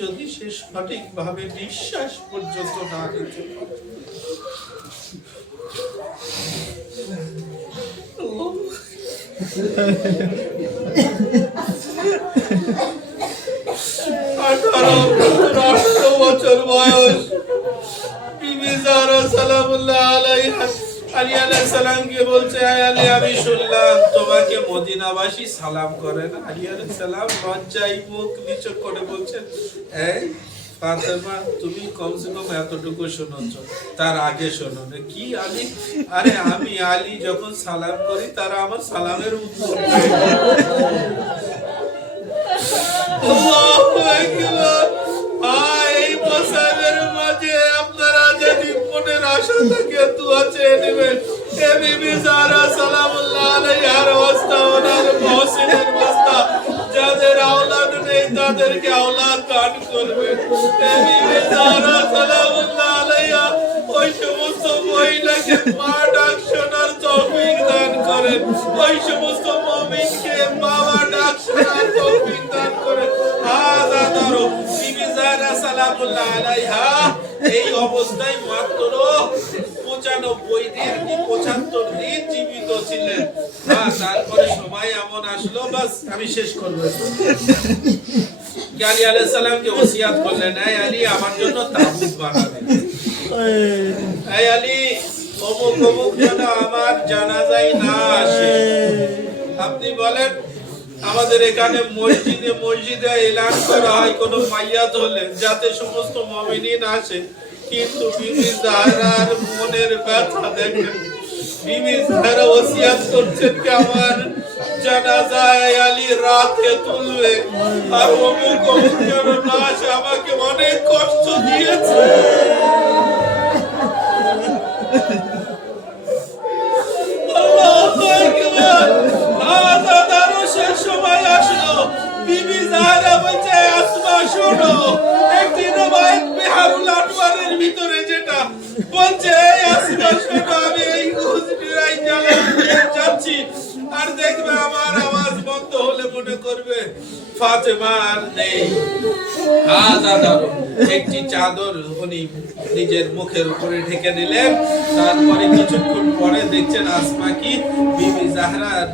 যদি সে সঠিকভাবে নিঃশ্বাস পর্যন্ত না নিতে পারে, বছর বয়স বিবি জাহরা সালামুল্লাহ আলাইহা আলী আলাইহিস সালামকে বলছে, আলী আমি শুনলাম তোমাকে মদিনাবাসী সালাম করে না। আলী আলাইহিস সালাম লজ্জায় মুখ নিচু করে বলছেন, এই ফাতেমা তুমি কমসে কম এতটুকু শুনেছ, তার আগে শোনো না। কি আলী? আরে আমি আলী যখন সালাম করি তারা আমার সালামের উত্তর দেয়। আল্লাহু আকবার। এই বছরের মাঝে আপনারা যদি মনের আশা থাকে দোয়া চেয়ে নেবেন। এ বিবি জাহরা সালামুল্লাহ আলাইহার অবস্থা, ওনার মহসিনের অবস্থা, যাদের আওলাদ নেই তাদেরকে আওলাদ দান করবেন। এ বিবি জাহরা সালামুল্লাহ আলাইহা ওই সমস্ত মহিলাকে মা ডাক শোনার তৌফিক দান করেন, ওই সমস্ত মুমিনকে বাবা ডাক শোনার তৌফিক দান করেন। আজাদারো বিবি জাহরা সালামুল্লাহ আলাইহা এই অবস্থায় মাত্র 95 দিন কি 75 দিন জীবিত ছিলেন। তারপরে সময় এমন আসলো, বাস আমি শেষ করব। আলী আলাইহিস সালামকে ওসিয়াত করলেন, এই আলী আমার জন্য তাবুত বানাবেন। এই আলী অমুক অমুক যেন আমার জানাজায় না আসে। আপনি বলেন আমাদের এখানে মসজিদে এলান করা হয় কোন মাইয়াত হলে যাতে সমস্ত মুমিনিন আসে, কিন্তু বিবি জাহরার মনের ব্যথা দেখেন। বিবি জাহরা ওসিয়াত করছেন যে আমার জানাজায় আলী রাতে তুলবে, আর অমুক অমুক যেন না আসে, আমাকে অনেক কষ্ট দিয়েছে। আল্লাহু আকবার। আজাদারও শেষ সময় আসলো। বিবি জাহরা বলছে, আসমা শোনো, একটি রওয়ায়াত বিহারুল আনওয়ারের ভিতরে যেটা বলছে, আসমা শোনো, আমি এই হুজরায় যাচ্ছি, আর দেখবে আমার আওয়াজ বন্ধ হলে মনে করবে ফাতেমা আর নেই। আজাদারও একটি চাদর উনি নিজের মুখের উপরে ঢেকে নিলেন। তারপরে কিছুক্ষণ পরে দেখছেন আসমা কি বিবি জাহরার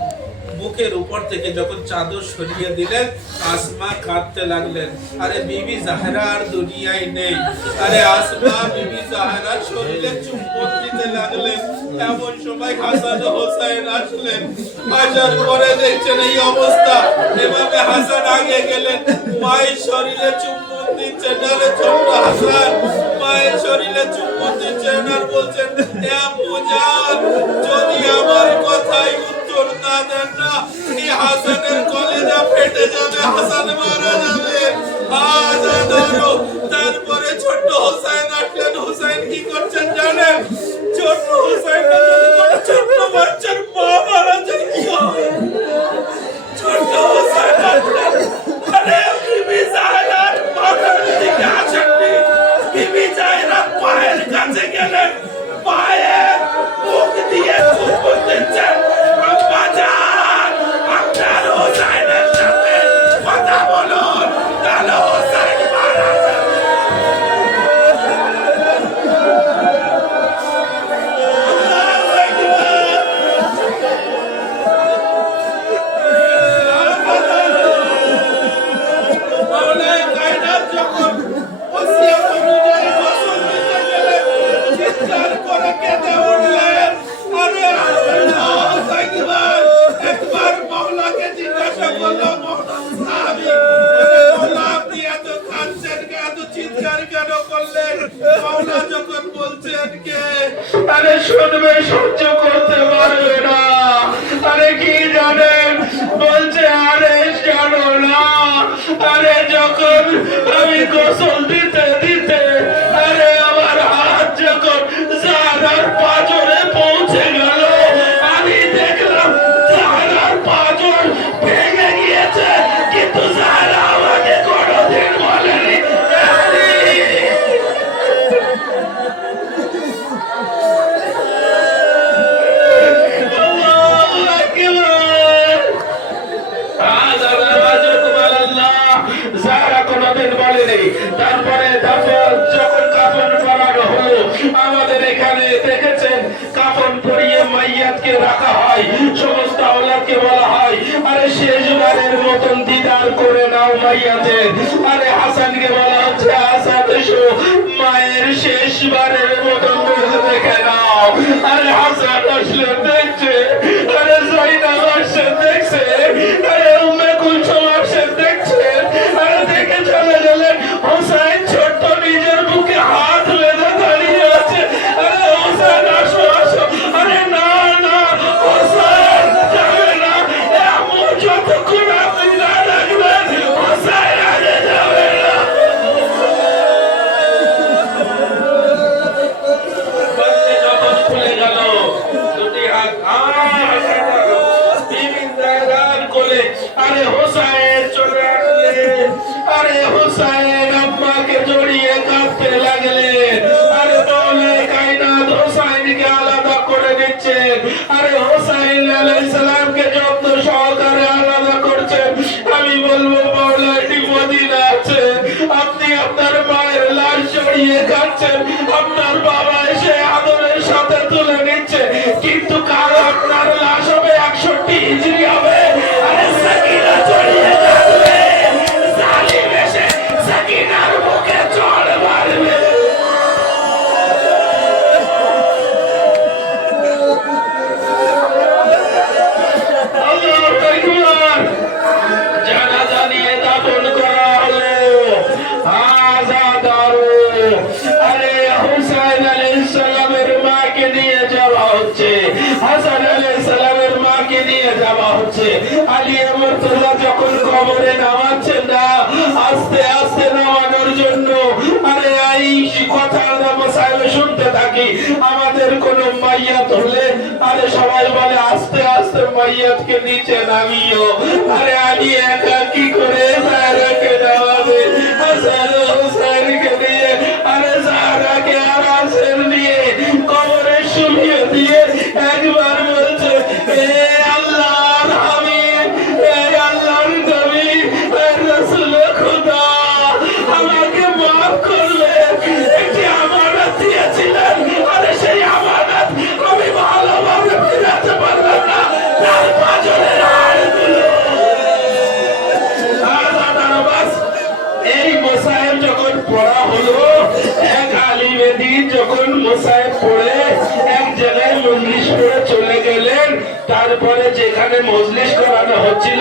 মুখের উপর থেকে যখন চাদর সরিয়ে দিলেন, আসমা কাঁদতে লাগলেন। আরে বিবি জাহরা আর দুনিয়ায় নেই। আরে আসমা বিবি জাহরার শরীরে চুম্বন দিতে লাগলেন। এমন সময় হাসান ও হোসেন আসলেন। আসার পরে দেখছেন এই অবস্থা। এভাবে হাসান আগে গেলেন, মায়ের শরীরে চুম্বন দিচ্ছেন। আরে ছোট্ট হাসান মায়ের শরীরে চুম্বন দিচ্ছেন আর বলছেন, হে আম্মু জান, যদি আমার কথাই উত্তর না দেন না, এই হাসানের কলেজা ফেটে যাবে, হাসান মারা যাবে। আজাদারো তারপরে ছোট্ট হোসেন আসলেন। হোসেন কি করছেন জানেন? ছোট্ট হোসেন ছোট্ট বাচ্চার মা মারা যায় কি হবে? ছোট্ট হোসেন আসলেন। আরে বিবি জাহরার মাথার দিকে আসেননি, বিবি জাহরার পায়ের কাছে গেলেন, পায়ের মুখ দিয়ে চুম্বন দিচ্ছেন। বাজার আপনার হোসেনের সাথে কথা বলুন, তাহলে হোসেন মারা যাবে। মাওলানা কায়নাত যখন ওসিয়ত অনুযায়ী গোসল দিতে গেলেন, চিৎকার করে কেঁদে উঠলেন। আরে আল্লাহু আকবার। একবার মাওলাকে জিজ্ঞাসা করলো, মাওলা সাহাবী, মাওলা আপনি এত কাঁদছেন কেন, এত চিৎকার কেন করলেন? মাওলা যখন বলছেন কে, আরে শুনবে, সহ্য করতে পারবে না। আরে কি জানেন? বলছে, আরে জানো না, আরে যখন আমি গোসল দিতে দিতে আরে আমার হাত যখন জাহরার পাঁজরে পৌঁছে গেল, আমি দেখলাম জাহরার পাঁজর ভেঙে গিয়েছে, কিন্তু জাহরা আমাকে কোনোদিন বলেনি। আল্লাহু আকবার। জাহরা কোনোদিন বলেনি। তারপরে মতন দিদার করে নাও মাইয়াতে। আরে হাসানকে বলা হচ্ছে হাসান এসো মায়ের শেষবারের মতন দেখে নাও। আরে হাসান আসলে দেখছে, আরে জাইনাব আসছে দেখছে, আরে উম্মে কুলসুম আসছে দেখছে, আরে দেখে চলে গেলেন। হোসেন ছোট্ট নিজের বুকে হাত বেঁধে দাঁড়িয়ে আছে। আরে হোসেন আসো আসো, আরে না না হোসেন যাবে না, এমন যতক্ষণ আপনি না রাখবেন হোসেন আগে যাবে না। বাচ্চা যখন খুলে গেল দুটি হাত বিবিন্দার কোলে, আরে হোসেন চলে আসলেন। আরে হোসেন আম্মাকে জড়িয়ে কাঁদতে লাগলেন। আরে মাওলানা কায়নাত হোসেনকে আলাদা করে দিচ্ছেন। আরে হোসেন আলাইহিস সালামকে যত্ন সহকারে আলাদা করছেন। আমি বলবো মাওলানা মদিনা আছে, আপনি আপনার মায়ের লাশ জড়িয়ে কাঁদছেন, আপনার বাবা এসে আদরের সাথে তুলে নিচ্ছে, কিন্তু কাল আপনার লাশ হবে 61 হিজরি হবে। আরে সাকিনা জড়িয়ে কাঁদবে, জালিম এসে সাকিনার মুখে চড় মারবে। আল্লাহু আকবার। জানাজা নিয়ে দাফন করা হলো। আজাদারু, আরে হুসাইন আলাইহিস সালামের মাকে নিয়ে যাওয়া হচ্ছে, হাসান আলাইহিস সালামের মাকে নিয়ে যাওয়া হচ্ছে। আলী মুর্তজা যখন কবরে নামাচ্ছেন না, আস্তে আস্তে নামানোর জন্য, আরে এই কথা আমরা মাসাইলে শুনতে থাকি। আমাদের কোন মাইয়াত হলে আরে সবাই বলে আস্তে আস্তে মাইয়াতকে নিচে নামিও। আরে আলী একা কি করে জাহরাকে নামাবে? হাসান হোসেনকে নিয়ে, আরে জাহরাকে আর হাসান নিয়ে কবরে শুইয়ে দিয়ে একবার বলছে, এ আল্লাহর হাবিব, এ আল্লাহর নবী, এ রাসূল খোদা, আমাকে মাফ করবে। একটি আমানত দিয়েছিলেন, আরে সেই আমানত আমি ভালোভাবে ফিরাতে পারলাম না। তার পাঁজরের হাড়গুলো এই মোসাহেব যখন পড়া হলো, এক আলিমে দ্বীন যখন মোসাহেব পড়ে এক জায়গায় মজলিস করে চলে গেলেন, তারপরে যেখানে মজলিস করানো হচ্ছিল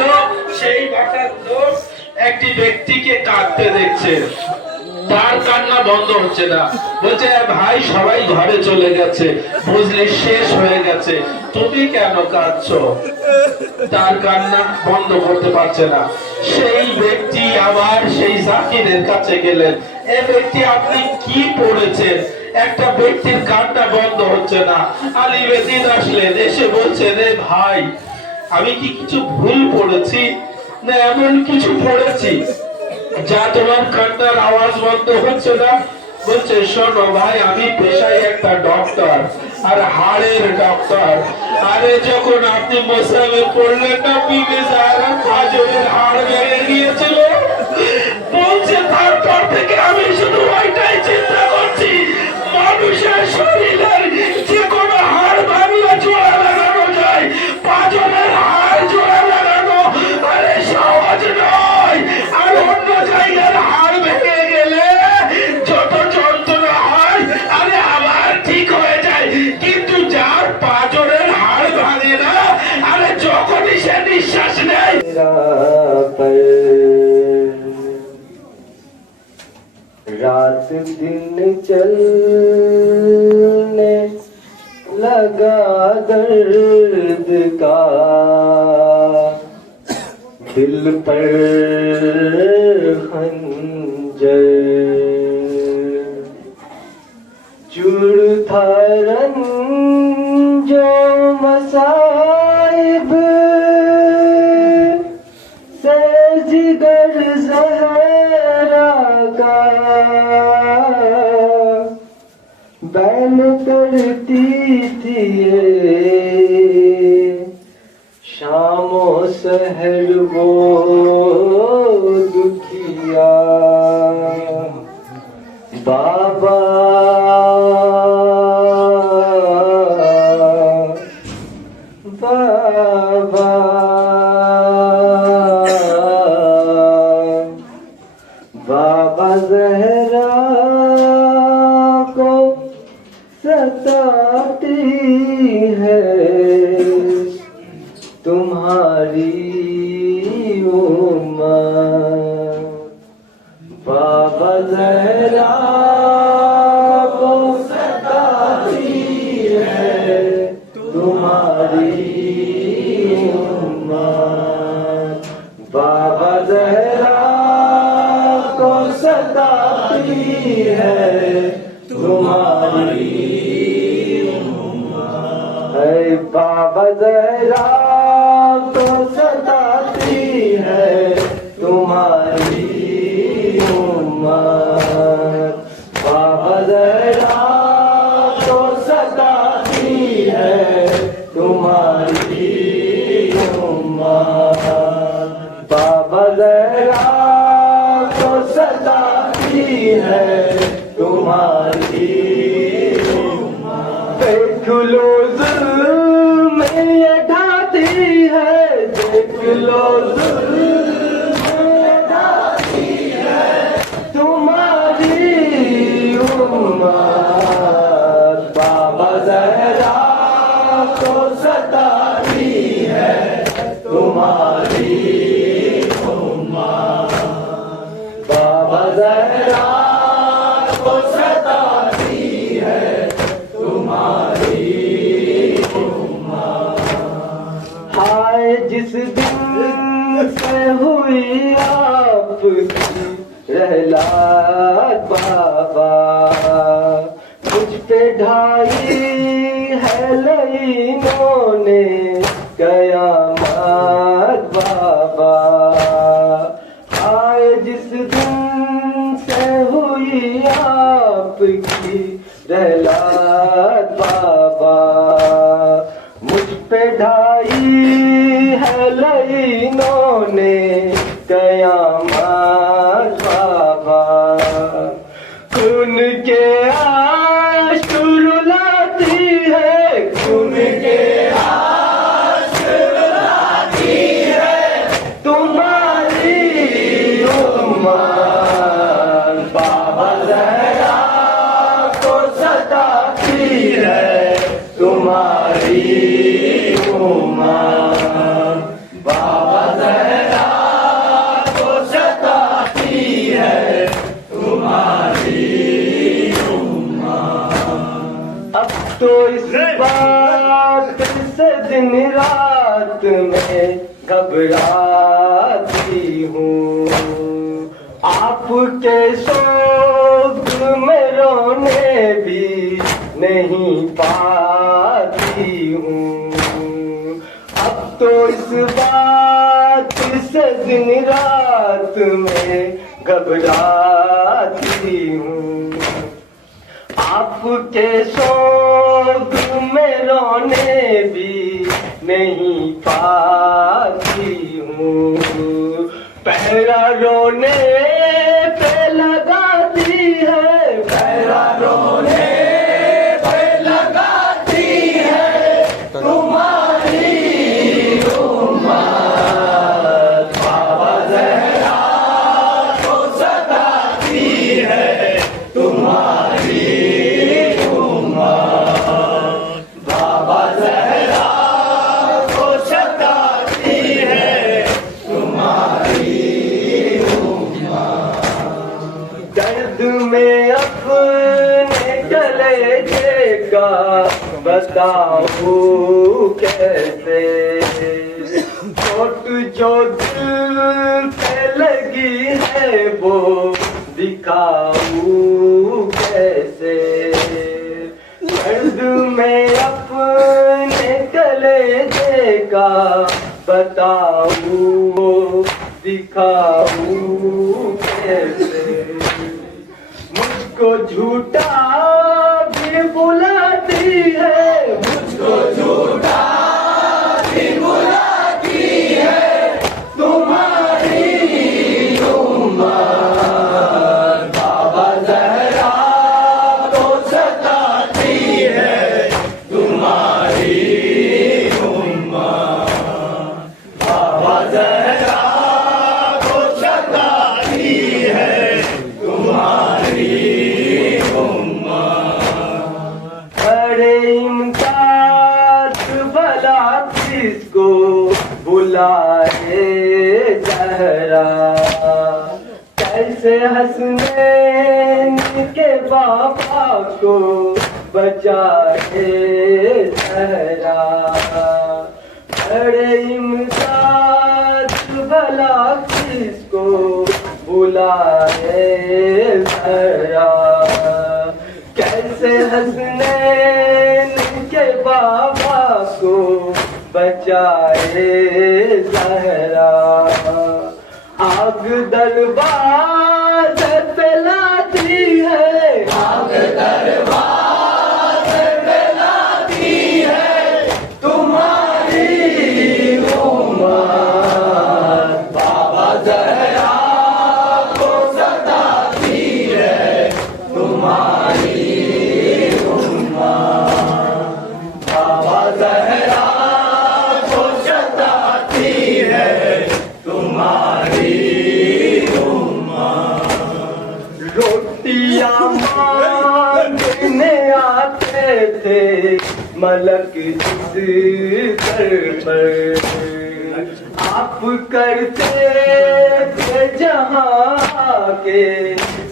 সেই বাসার লোক একটি ব্যক্তিকে কাঁদতে দেখছে, তার কান্না বন্ধ হচ্ছে না। বলছে ভাই সবাই ঘরে চলে গেছে, মজলিস শেষ হয়ে গেছে, তুমি কেন কাঁদছো? তার কান্না বন্ধ করতে পারছে না। সেই ব্যক্তি আবার সেই জাকিরের কাছে গেলেন, এ ব্যক্তি আপনি কি পড়েছেন? একটা ব্যক্তির কান্না বন্ধ হচ্ছে না। আলী বেদিন আসলেন, এসে বলছেন রে ভাই আমি কি কিছু ভুল পড়েছি না এমন কিছু পড়েছি যা তোমার কান্নার আওয়াজ বন্ধ হচ্ছে না? বলছে শোনো ভাই আমি পেশায় একটা ডক্টর, আর হাড়ের ডক্টর। আরে যখন আপনি মোসামে পড়লেন না বিবি জাহরা পাঁজরের হাড় ভেঙে গিয়েছিল, বলছে তারপর থেকে আমি শুধু ওইটাই চিন্তা করছি, মানুষের শরীরের যে কোনো হাড় ভাঙলে জোড়া লাগানো যায়, পাঁজরের হাড় জোড়া লাগানো আরে সহজ নয়। আর অন্য জায়গার হাড় ভেঙে গেলে যত যন্ত্রণা হয় আরে আবার ঠিক হয়ে যায়, কিন্তু যার পাঁজরের হাড় ভাঙে না, আরে যখনই সে নিঃশ্বাস নেয় रात दिन चलने लगा दर्द का, दिल पर खंजर चूड़ था रंजो मसाइब से जिगर ज़हरा का, बैन करती थी ये शामो सहर वो दुखिया बाबा बाबा सताती है तुम्हारी उम्र। बाबा ज़हरा को सताती है तुम्हारी उम्र। बाबा ज़हरा को सताती है तुम्हारी उम्र। बाबा ज़हरा को सताती है तुम्हारी उम्र। बाबा ज़हरा को सताती है तुम्हारी उम्र। बाबा ज़हरा को सताती है तुम्हारी उम्र। देख लो जुल्म ये ढाती है, देख लो जुल्म ये ढाती है तुम्हारी उम्र। बाबा ज़हरा को सताती है तुम्हारी उम्र। बाबा ज़हरा को सताती है तुम्हारी उम्र। हाय जिस दिन से हुई आपकी रहलात बाबा, मुझ पे ढाई है लईनों ने कयामत बाबा। हाय जिस दिन से हुई आपकी रहलात बाबा, मुझ पे ढाई है लईनों ने कयामत बाबा। खून के आंसू रुलाती है, खून के आंसू रुलाती है तुम्हारी उम्र। बाबा ज़हरा को सताती है तुम्हारी उम्र। बाबा ज़हरा को सताती है तुम्हारी उम्र। अब तो इस बात से दिन रात में घबराती हूँ, आपके शोक में रोने भी नहीं पाती हूँ। अब तो इस बात से दिन रात में घबराती हूँ, आपके शोक में रोने भी नहीं पाती हूँ। पहरा रोने पे लगाती है, पहरा रोने पे लगाती है तुम्हारी उम्र। बाबा ज़हरा को सताती है तुम्हारी उम्र। बाबा ज़हरा को सताती है तुम्हारी उम्र। दर्द में अपने कलेजे का बताऊं कैसे, चोट जो दिल पे लगी है वो दिखाऊं कैसे। दर्द में अपने कलेजे का बताऊं दिखाऊं कैसे। मुझको झूठा भी बुलाती है, मुझको झूठा भी बुलाती है तुम्हारी उम्र। बाबा ज़हरा को सताती है तुम्हारी उम्र। बाबा ज़हरा को अरे इम्तियाज भला किसको बुलाए जहरा, कैसे हसनैन के बाबा को बचाए जहरा। अरे इम्तियाज भला किसको बुलाए जहरा, कैसे हसनैन के बाबा को बचाए जहरा। आग दरबार पे लाती है, आग दरबार पे लाती है, तुम्हारी उम्मत बाबा जहरा को सताती है, तुम्हारी उम्मत बाबा जहरा को सताती है, तुम्हारी रोटियां मांगने आते थे मलक जिस घर पर, आप करते थे जहां के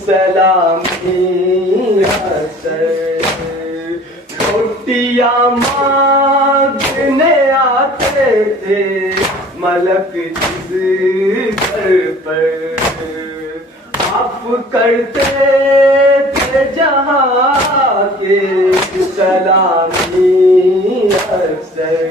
सलामी असर। रोटियां मांगने आते थे मलक जिस घर पर, आप करते थे जहां के सलामी अक्सर।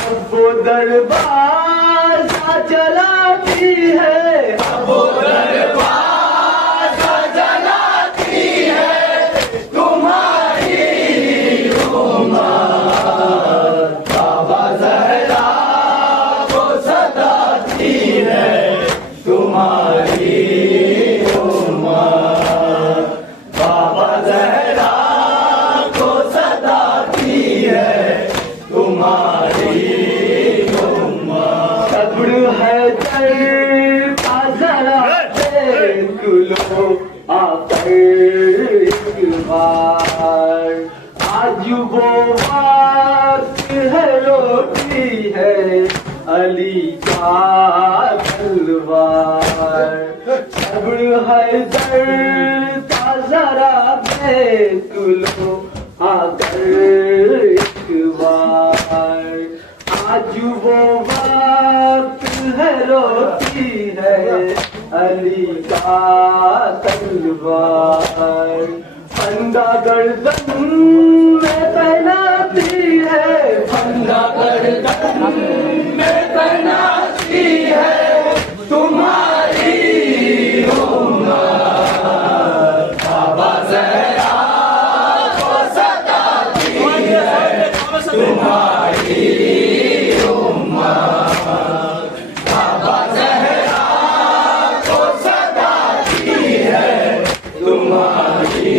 अब वो दरबार सा जलाती है, अब वो दरबार सा जलाती है, तुम्हारी उम्मत बाबा जहरा को सताती है, तुम्हारी उम्मत बाबा जहरा को सताती है, तुम्हारी उम्मत। सब्र है दर का जरा देख लो आकर एक बार, आज वो वक्त है रोटी है अली का तलवार। सब्र है दर्द का जरा देख लो आकर एक बार, आज वो वक्त है रोटी है अली का तलवार। फंदा गर्दन में पहनाती है, फंदा गर्दन में पहनाती है, तुम्हारी उम्मत बाबा जहरा को सताती है, तुम्हारी उम्मत बाबा जहरा को सताती है, तुम्हारी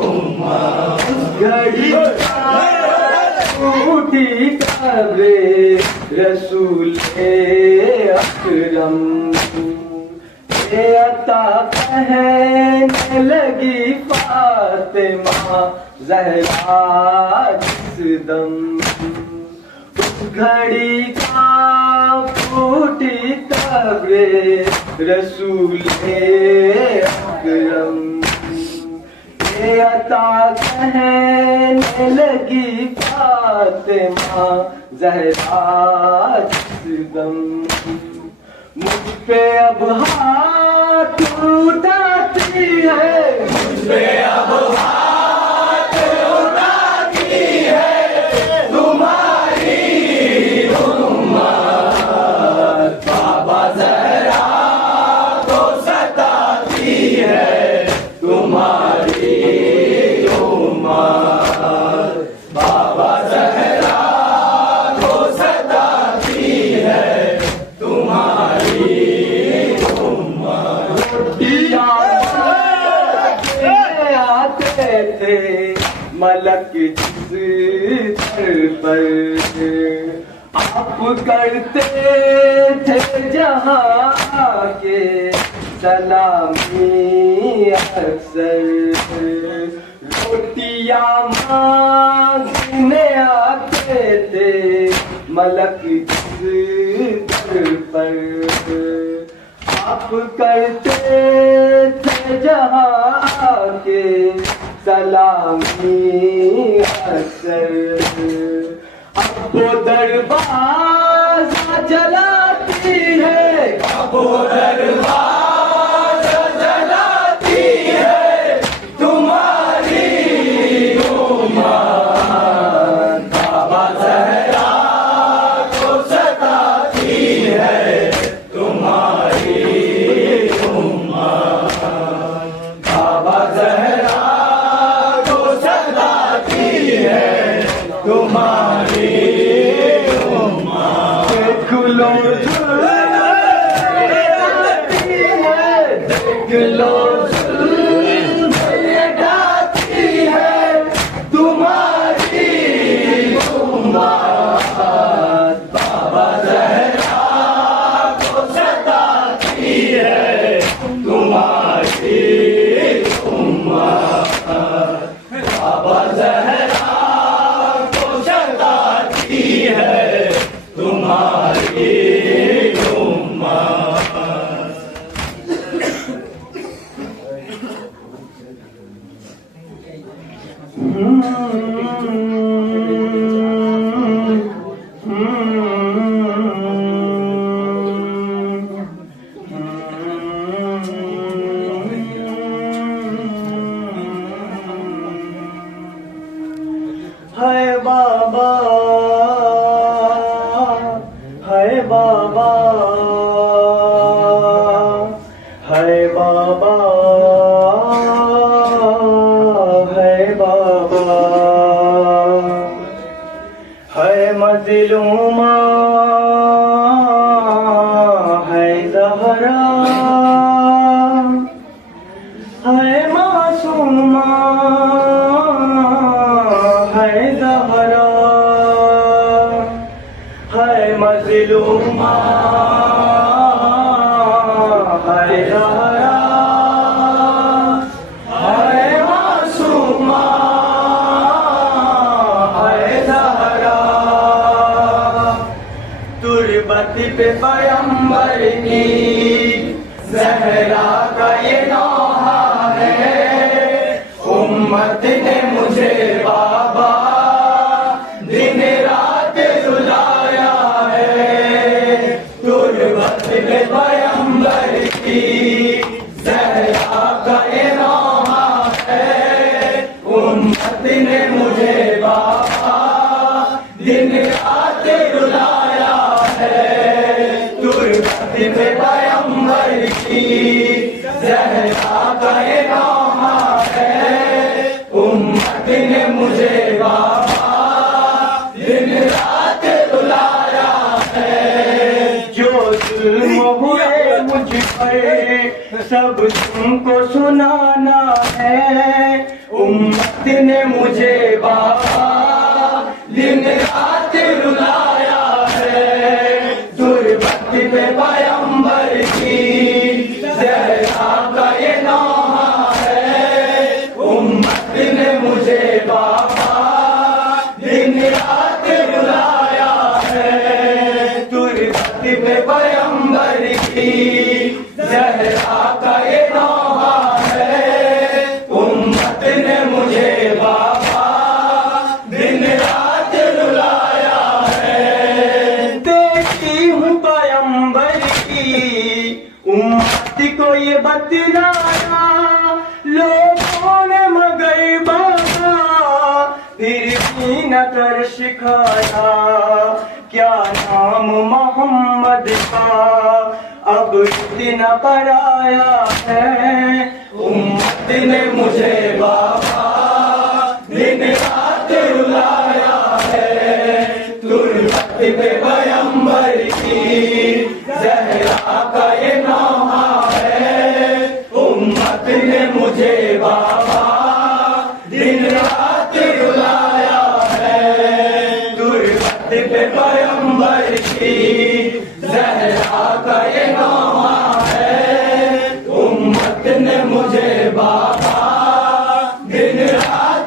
उम्मत। घड़ी उठी कब्रे रसूल अकरम, ये अता कहने लगी फातिमा ज़हरा जिस दम। उस घड़ी का फूटी कब्रे रसूल अकरम, ये अता कहने लगी फातिमा ज़हरा जिस दम। मुझ पे अब हाथ उठाती है, मुझ पे अब हाथ उठाती है, तुम्हारी उम्मत बाबा जहरा को सताती है, तुम्हारी उम्मत बाबा जहरा को सताती है, तुम्हारी उम्मत। आते थे मलक जिस दर पर, आप करते थे जहां के सलामी अक्सर। रोटियां मांगने आते थे मलक जिस दर पर। आप करते थे जहाँ आके सलामी अक्सर। अब वो दरवाजा जलाती है, अब वो दरवाजा जलाती है तुम्हारी उम्मत। बाबा ज़हरा को सताती है तुम्हारी उम्मत। बाबा ज़हरा को सताती है तुम्हारी उम्मत। देख लो देख लो गाती है तुम्हारी उम्मत। बाबा ज़हरा को सताती है तुम्हारी उम्मत। बाबा ज़हरा को सताती है तुम्हारी उम्मत। हाय बाबा, हाय बाबा, हाय बाबा, हाय बाबा। हाय मज़लूमा, हाय ज़हरा, हाय मासूमा, हाय ज़हरा। हाय मज़लूमा, हाय ज़हरा, हाय मासूमा, हाय ज़हरा। तुर्बत पे पैगंबर की ज़हरा का ये नौहा है। उम्मत ने मुझे बाबा दिन रात रुलाया है। तुर्बत पे पैगंबर की ज़हरा का ये नौहा है। उम्मत ने मुझे बाबा दिन रात रुलाया है। तुर्बत पे पैगंबर की ज़हरा का ये नौहा है। उम्मत ने मुझे बाबा दिन रात रुलाया है। जो जुल्म हुए मुझ पर सब तुमको सुनाना है। उम्मत ने मुझे बाबा दिन रात रुलाया है। तुर्बत पे पैगंबर की ज़हरा का ये नौहा है। उम्मत ने मुझे बाबा दिन रात रुलाया है। तुर्बत पे पैगंबर की ज़हरा का ये नौहा है। उम्मत ने मुझे बाबा दिन रात रुलाया है। देखी हूँ पैगंबर की उम्मत को ये बतलाया लोगों ने, मगर बाबा फिर भी न कर सिखाया। क्या नाम मोहम्मद का अब इतना पराया है। उम्मत ने मुझे बाबा दिन रात रुलाया है। तुर्बत पे पैगंबर की ज़हरा का ये नौहा है। उम्मत ने मुझे बाबा दिन रात रुलाया है। तुर्बत पे पैगंबर की ज़हरा का ये नौहा है। उम्मत ने मुझे बाबा दिन रात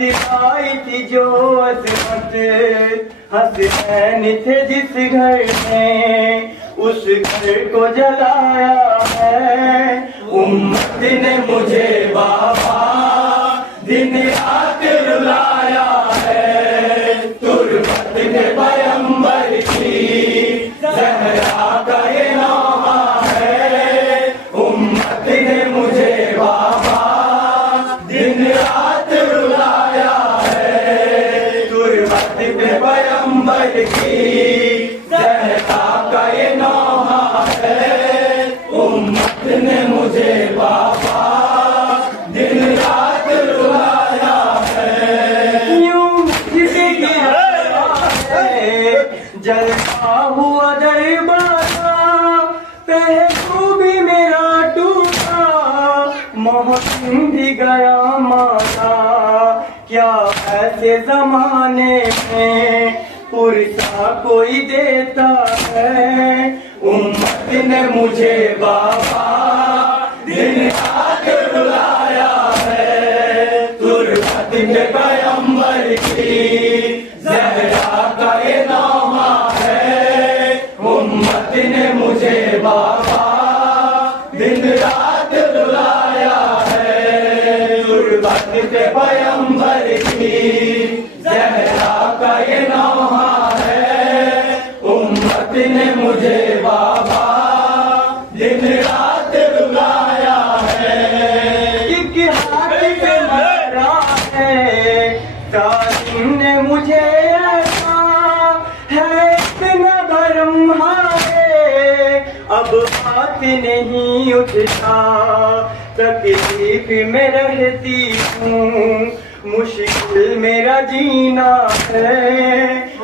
आई थी जो अजमत, हसनैन थे जिस घर में, उस घर को जलाया है। उम्मत ने मुझे बाबा दिन रात रुलाया है। तुरबत ने पैगंबर की ज़हरा का ये नौहा है। उम्मत ने मुझे बाबा दिन रात रुलाया है। तुरबत ने पैगंबर की ज़हरा का ये नौहा है। उम्मत ने मुझे बाबा दिन रात रुलाया है। यूं जिसकी है जलता हुआ दरबारा, पहलू भी मेरा टूटा, मोहसिन भी गया माता। क्या ऐसे जमाने में पुरसा कोई देता है। उम्मत ने मुझे बाबा दिन रात रुलाया है। तुरबत ने पैगंबर की ज़हरा का ये नौहा है। उम्मत ने मुझे बाबा दिन रात रुलाया है। तुरबत ने पैगंबर की ज़हरा का ये नौहा है। उम्मत ने मुझे बाबा दिन रात रुलाया है। एक हाथ पे मरा है तालीम ने मुझे ऐसा है इतना भरम है। अब बात नहीं उठता, तकलीफ में रहती हूँ, मुश्किल मेरा जीना है।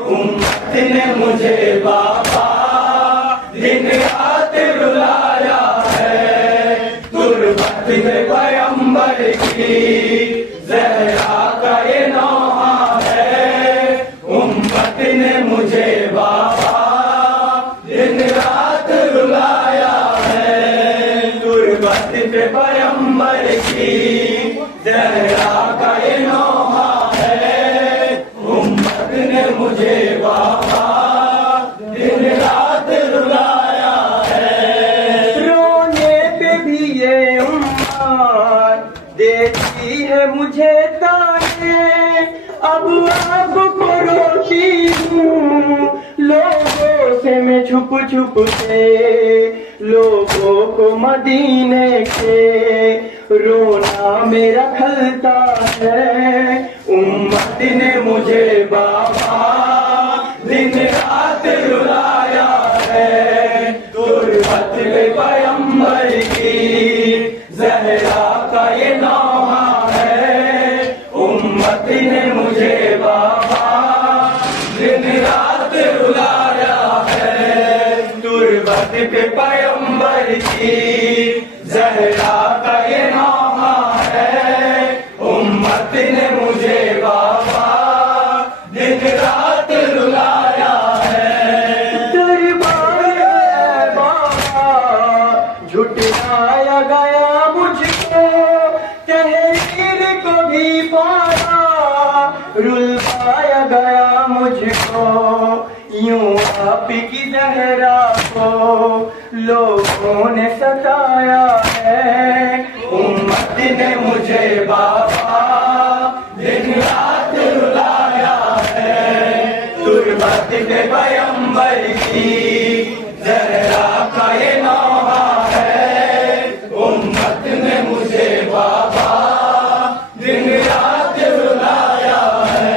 उम्मत ने मुझे बाबा दिन रात रुलाया है। तुरबत ने पैगंबर की ज़हरा का ये नौहा है। उम्मत ने मुझे बाबा दिन रात रुलाया है। तुरबत ने पैगंबर की ज़हरा का ये नौहा है। उम्मत ने मुझे बाबा दिन रात रुलाया है। रोने पे भी ये उम्मत देती है मुझे ताने, अब आपको रोती हूँ लोगों से मैं छुप छुप के। लोगों को मदीने के रोना मेरा खलता है। उम्मत ने मुझे बाबा दिन रात रुलाया है। तुरबत ने पैगंबर की ज़हरा का ये नौहा है। उम्मत ने मुझे बाबा दिन रात रुलाया है। तुरबत पे पैगंबर की ज़हरा का ये नौहा है। उम्मत ने मुझे बाबा दिन रात रुलाया है। दरबार है बाबा झुटलाया गया मुझको, तहरीर को भी पाया रुलवाया गया मुझको। यूं आपकी ज़हरा को लोगों ने सताया है। उम्मत ने मुझे बाबा दिन रात रुलाया है। तुरबत ने पैगंबर की ज़हरा का ये नौहा है। उम्मत ने मुझे बाबा दिन रात रुलाया है।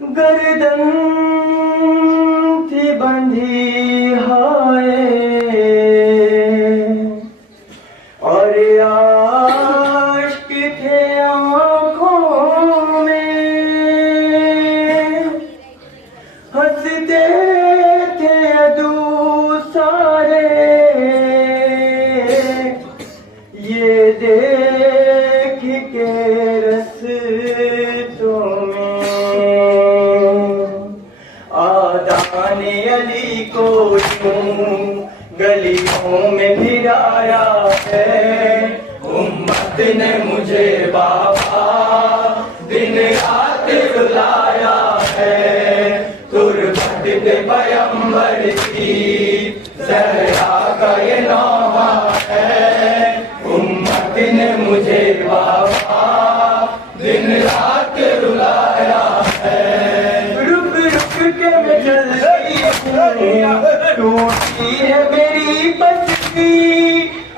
गर्दन थी बंधी हाय और उम्मत ने मुझे बाबा दिन रात रुलाया है। तुरबत पे पैगंबर की ज़हरा का ये नौहा है। उम्मत ने मुझे बाबा दिन रात रुलाया है। रुक रुक के मैं चलती हूँ, टूटी है मेरी बस्ती।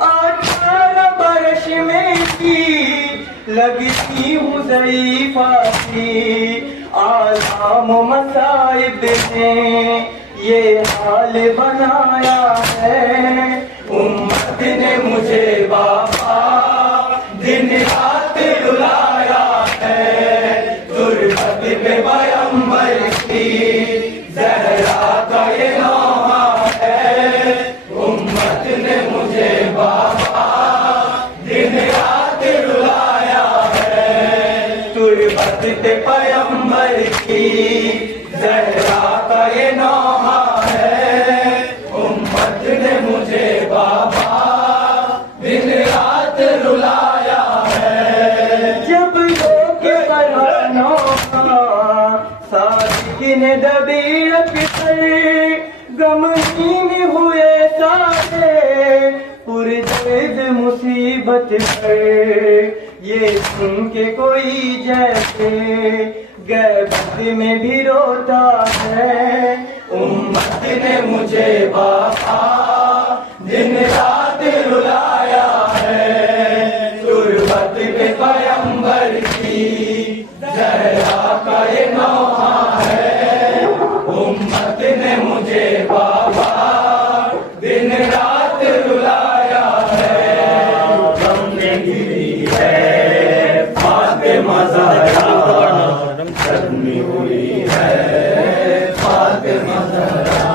18 बरस में की लगती हूँ ज़ईफ़ा सी। आज़ाम मसाइब ने ये हाल बनाया है। उम्मत ने मुझे बाबा दिन रात रुलाया है। तुरबत पे पैगंबर की ज़हरा का ये नौहा है। उम्मत ने मुझे बाबा दिन रात रुलाया है। तुरबत पे पैगंबर की ज़हरा का ये नौहा है। उम्मत ने मुझे बाबा दिन रात रुलाया है। जब लोग बरानों सादिकीन दबी रखकर गमगीन हुए सारे पुरदर्द मुसीबत पर। ये सुन के कोई जैसे गैबत में भी रोता है। उम्मत ने मुझे बाबा दिन रात रुलाया है। तुरबत पे पैगंबर की ज़हरा का ये नौहा है। उम्मत ने मुझे बाबा दिन रात रुलाया है। गम में गिरी है फातिमा ज़हरा, ज़ख्मी हुई है फातिमा ज़हरा।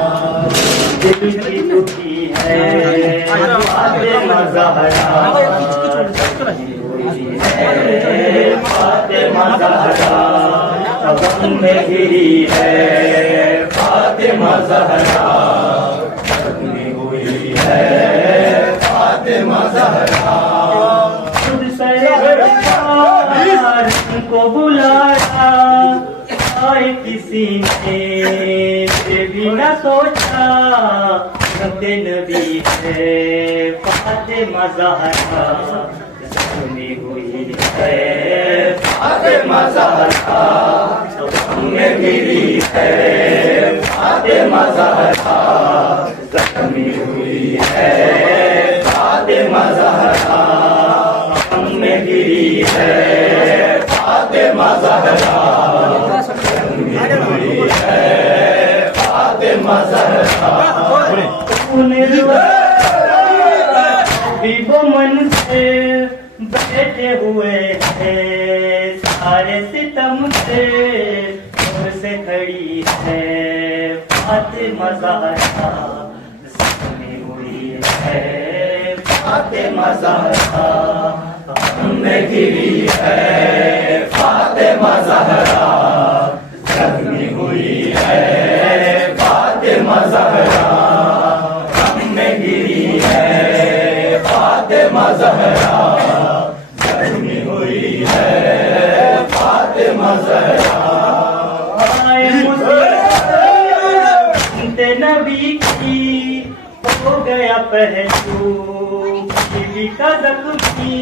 दिल की दुखी है फातिमा ज़हरा, फातिमा ज़हरा। गम में गिरी है फातिमा ज़हरा, ज़ख्मी हुई है फातिमा ज़हरा। खुद से को बुलाया आए किसी ने भी न सोचा। रब्बे नबी है फातिमा ज़हरा, ज़ख्मी हुई है फातिमा ज़हरा। में गिरी है फातिमा ज़हरा, ज़ख्मी हुई है फातिमा ज़हरा। में गिरी है फातिमा ज़हरा, ज़ख्मी हुई है फातिमा ज़हरा। बीबो मन से बैठे हुए हैं सारे सितम से खड़ी है फातिमा ज़हरा, ज़ख्मी हुई है फातिमा ज़हरा। में गिरी है फातिमा ज़हरा, ज़ख्मी हुई है फातिमा ज़हरा। में गिरी है फातिमा ज़हरा, ज़ख्मी हुई है फातिमा ज़हरा। नबी की हो गया पहलू, बीवी का ज़ख्मी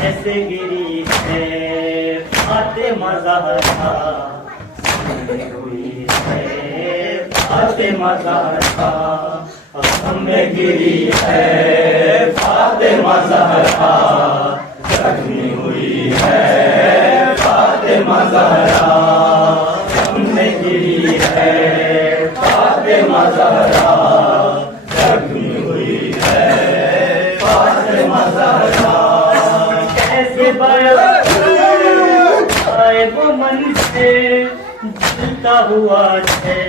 ऐसे गिरी है फातिमा ज़हरा, ज़ख्मी हुई है फातिमा ज़हरा। में गिरी है फातिमा ज़हरा, ज़ख्मी हुई है फातिमा ज़हरा। में गिरी है फातिमा ज़हरा, ज़ख्मी हुई है फातिमा ज़हरा। कैसे आए वो मन से जलता हुआ है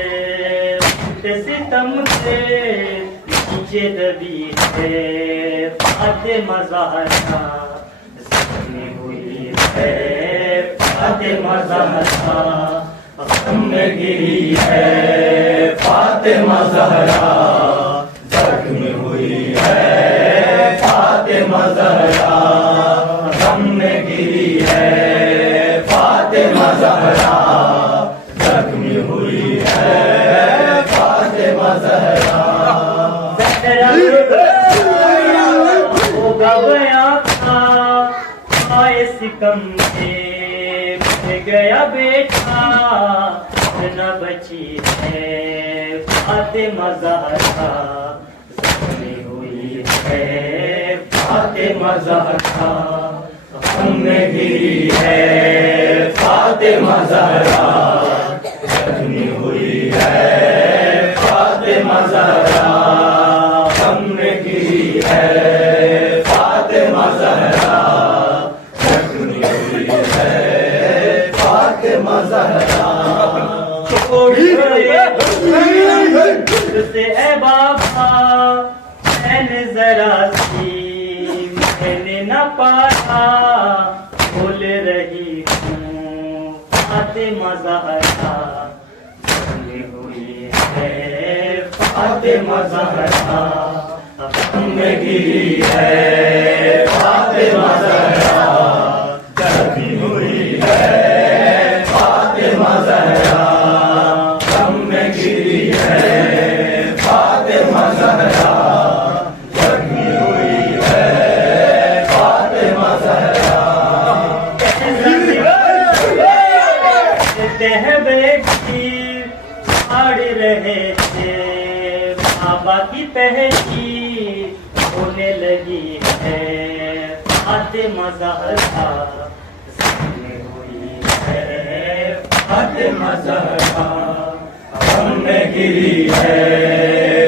सितम से नीचे दबी है फातिमा ज़हरा, ज़ख्मी हुई है फातिमा ज़हरा। में गिरी है फातिमा ज़हरा, ज़ख्मी हुई है फातिमा ज़हरा। सितम से मर गया बेटा न बची है फातिमा ज़हरा ज़ख्मी हुई है फातिमा ज़हरा हम में गिरी है फातिमा ज़हरा ज़ख्मी हुई है फातिमा ज़हरा हम में गिरी है फातिमा ज़हरा ज़ख्मी हुई है फातिमा ज़हरा से है बाबा मैंने जरा सी मैंने न पाया बोल रही हूँ फातिमा ज़हरा ज़ख्मी हुई है फातिमा ज़हरा हम में गिरी है फातिमा ज़हरा ज़ख्मी हुई है फातिमा ज़हरा हम में गिरी है फातिमा ज़हरा ज़ख्मी हुई है फातिमा ज़हरा कहते हैं बेटी आड़ रहे थे बाबा की पहली होने लगी है फातिमा ज़हरा ज़ख्मी हुई है फातिमा ज़हरा हम में गिरी है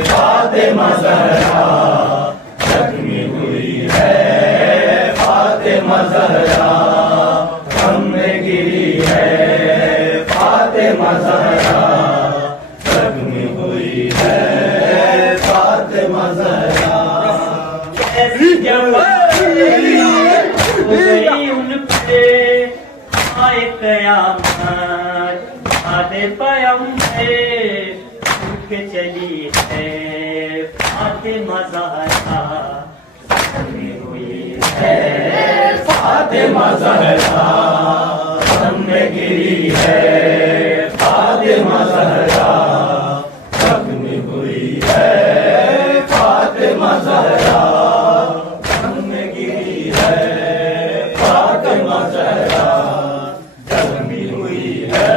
फातिमा ज़हरा ज़ख्मी हुई है फातिमा ज़हरा हम में गिरी है फातिमा ज़हरा ज़ख्मी हुई है फातिमा ज़हरा ऐसी जवानी हो गई उन पे आए क़यामत आधे पैगंबर उठ चली है फातिमा ज़हरा ज़ख्मी हुई है फातिमा ज़हरा हम में गिरी है फातिमा ज़हरा ज़ख्मी हुई है फातिमा ज़हरा हम में गिरी है फातिमा ज़हरा ज़ख्मी हुई है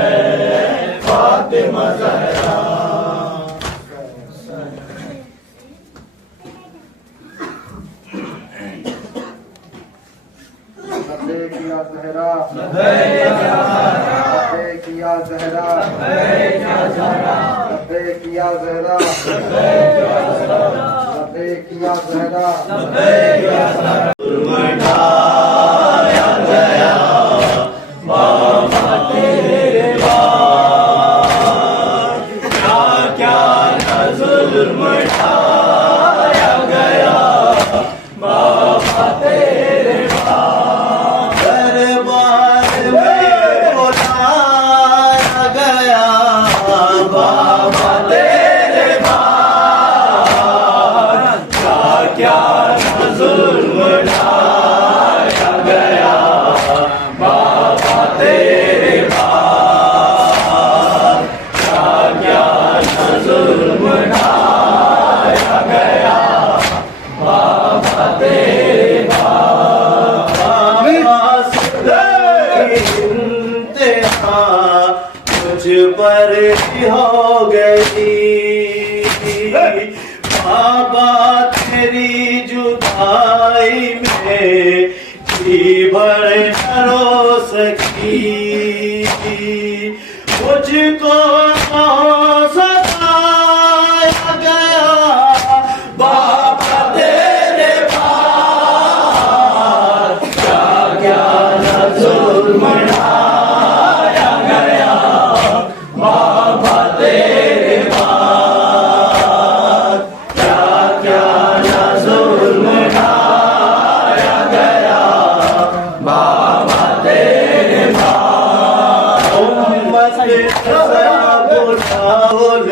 फातिमा ज़हरा लब्बैक या ज़हरा लब्बैक या ज़हरा लब्बैक या ज़हरा लब्बैक या ज़हरा पर हो गई बाबा तेरी जुदाई में जी भर न रो सकी मुझको सताया गया बाबा तेरे पास क्या क्या न जुल्म ढाया गया बाबा तेरे पास क्या क्या न जुल्म ढाया गया बाबा तेरे पास उम्मत बुला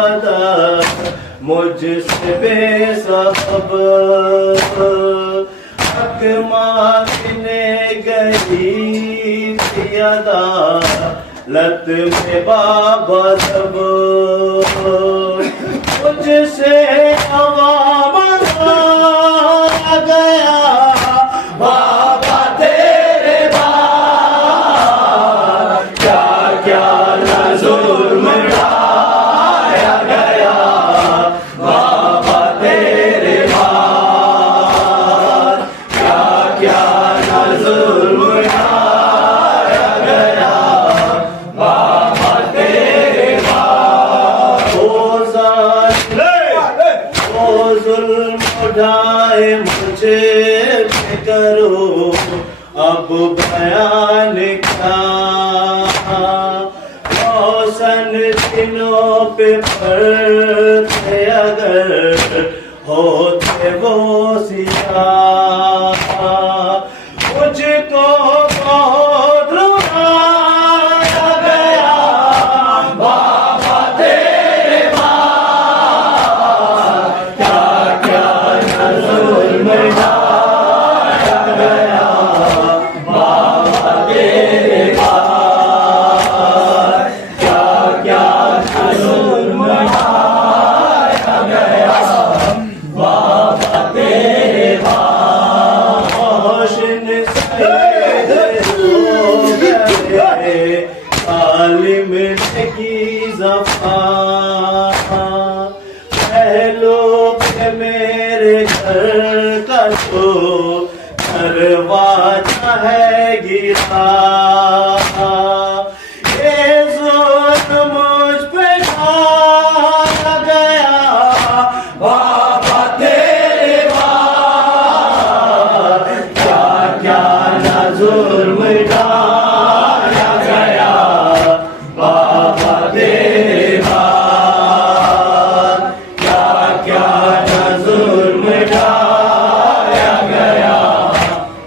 मदद मुझसे बेसबब हक मांगने गई थी अदालत में बाबा जब मुझसे अवाम आ गया बाबा तेरे बाद क्या क्या न जुल्म ढाया गया बाबा तेरे बाद क्या क्या न जुल्म ढाया गया बाबा तेरे बाद ओ जुल्म उठाए मुझे पे करो अब बयान क्या रोशन दिनों पे पड़ते अगर होते वो सियाह मुझको बहुत रुलाया गया बाबा तेरे बाद क्या क्या न जुल्म ढाया गया बाबा तेरे बाद क्या क्या न जुल्म ढाया गया बाबा तेरे बाद रोशन सैयद हो गए आलिम की ज़फ़ा पहलों पे मेरे घर का तो दरवाजा है गिरा ये जुल्म मुझ पे ढाया गया बाबा तेरे बाद क्या क्या न जुल्म ढाया गया बाबा तेरे बाद क्या क्या न जुल्म ढाया गया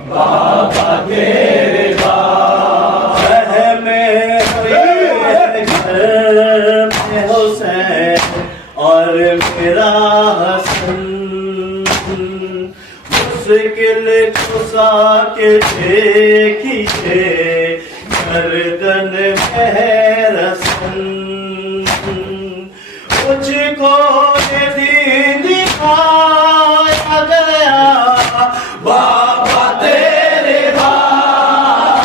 बाबा तेरे बाद रहमे घर में हुसैन और मेरा हसन मुश्किल खुशा के देखिए गर्दन में है रसन मुझको ये दीन दिखाया गया बाबा तेरे बाद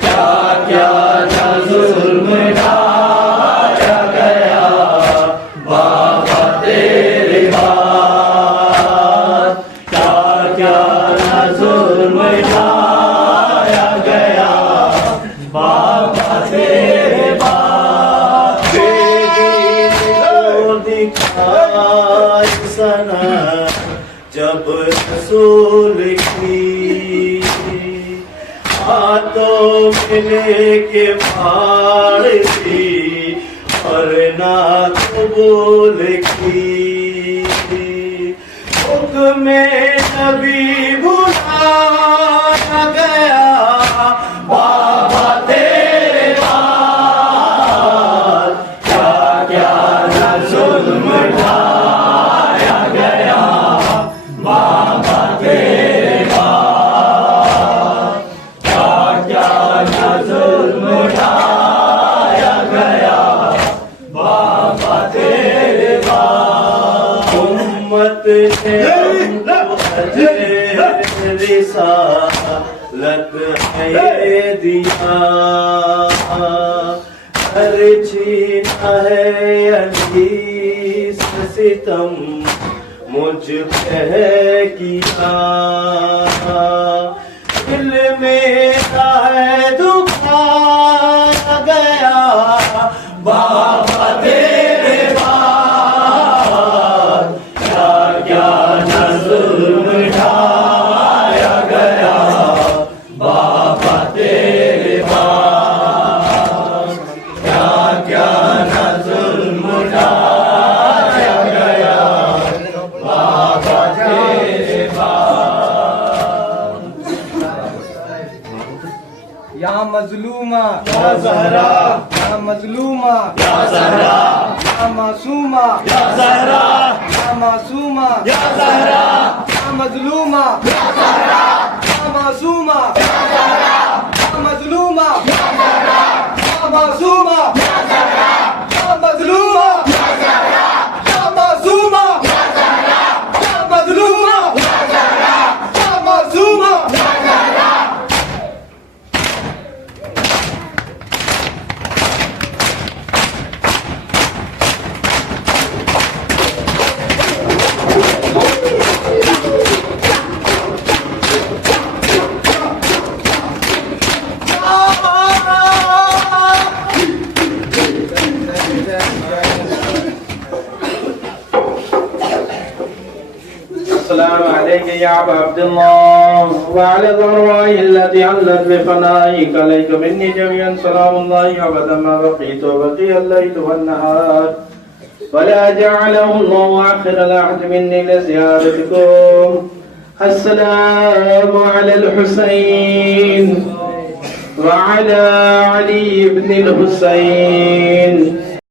क्या क्या न जुल्म ढाया गया बाबा तेरे बाद क्या क्या न जुल्म ढाया गया बाबा तेरे बाद बेदीन को दिखाई सना जब रसूल की हाथों में लेके फाड़ दी और ना कबूल की हुक्म नबी बुलाया गया बाबा तेरे बाद क्या क्या न जुल्म ढाया गया बाबा तेरे बाद क्या क्या न जुल्म ढाया गया बाबा तेरे बाद उम्मत ने हमको अजर रिसालत है ये दिया हर छीना है अली से सितम मुझ पे है किया दिल मेरा है दुखाया गया बाबा तेरे बाद क्या क्या न जुल्म ढाया गया बाबा तेरे बाद क्या क्या न जुल्म ढाया गया बाबा तेरे बाद या मजलूमा या ज़हरा या मजलूमा या ज़हरा يا معصومة يا زهراء يا معصومة يا زهراء يا مظلومة يا زهراء يا معصومة يا زهراء يا مظلومة يا زهراء يا معصومة يا زهراء يا مظلومة يا زهراء يا معصومة يا زهراء يا مظلومة يا زهراء يا معصومة يا زهراء. السلام عليك يا أبا عبد الله وعلى الأرواح التي علت بفنائك عليك مني جميعا سلام الله أبدا ما بقيت وبقي الليل والنهار ولا جعله الله آخر العهد مني لزيارتكم. السلام على الحسين وعلى علي بن الحسين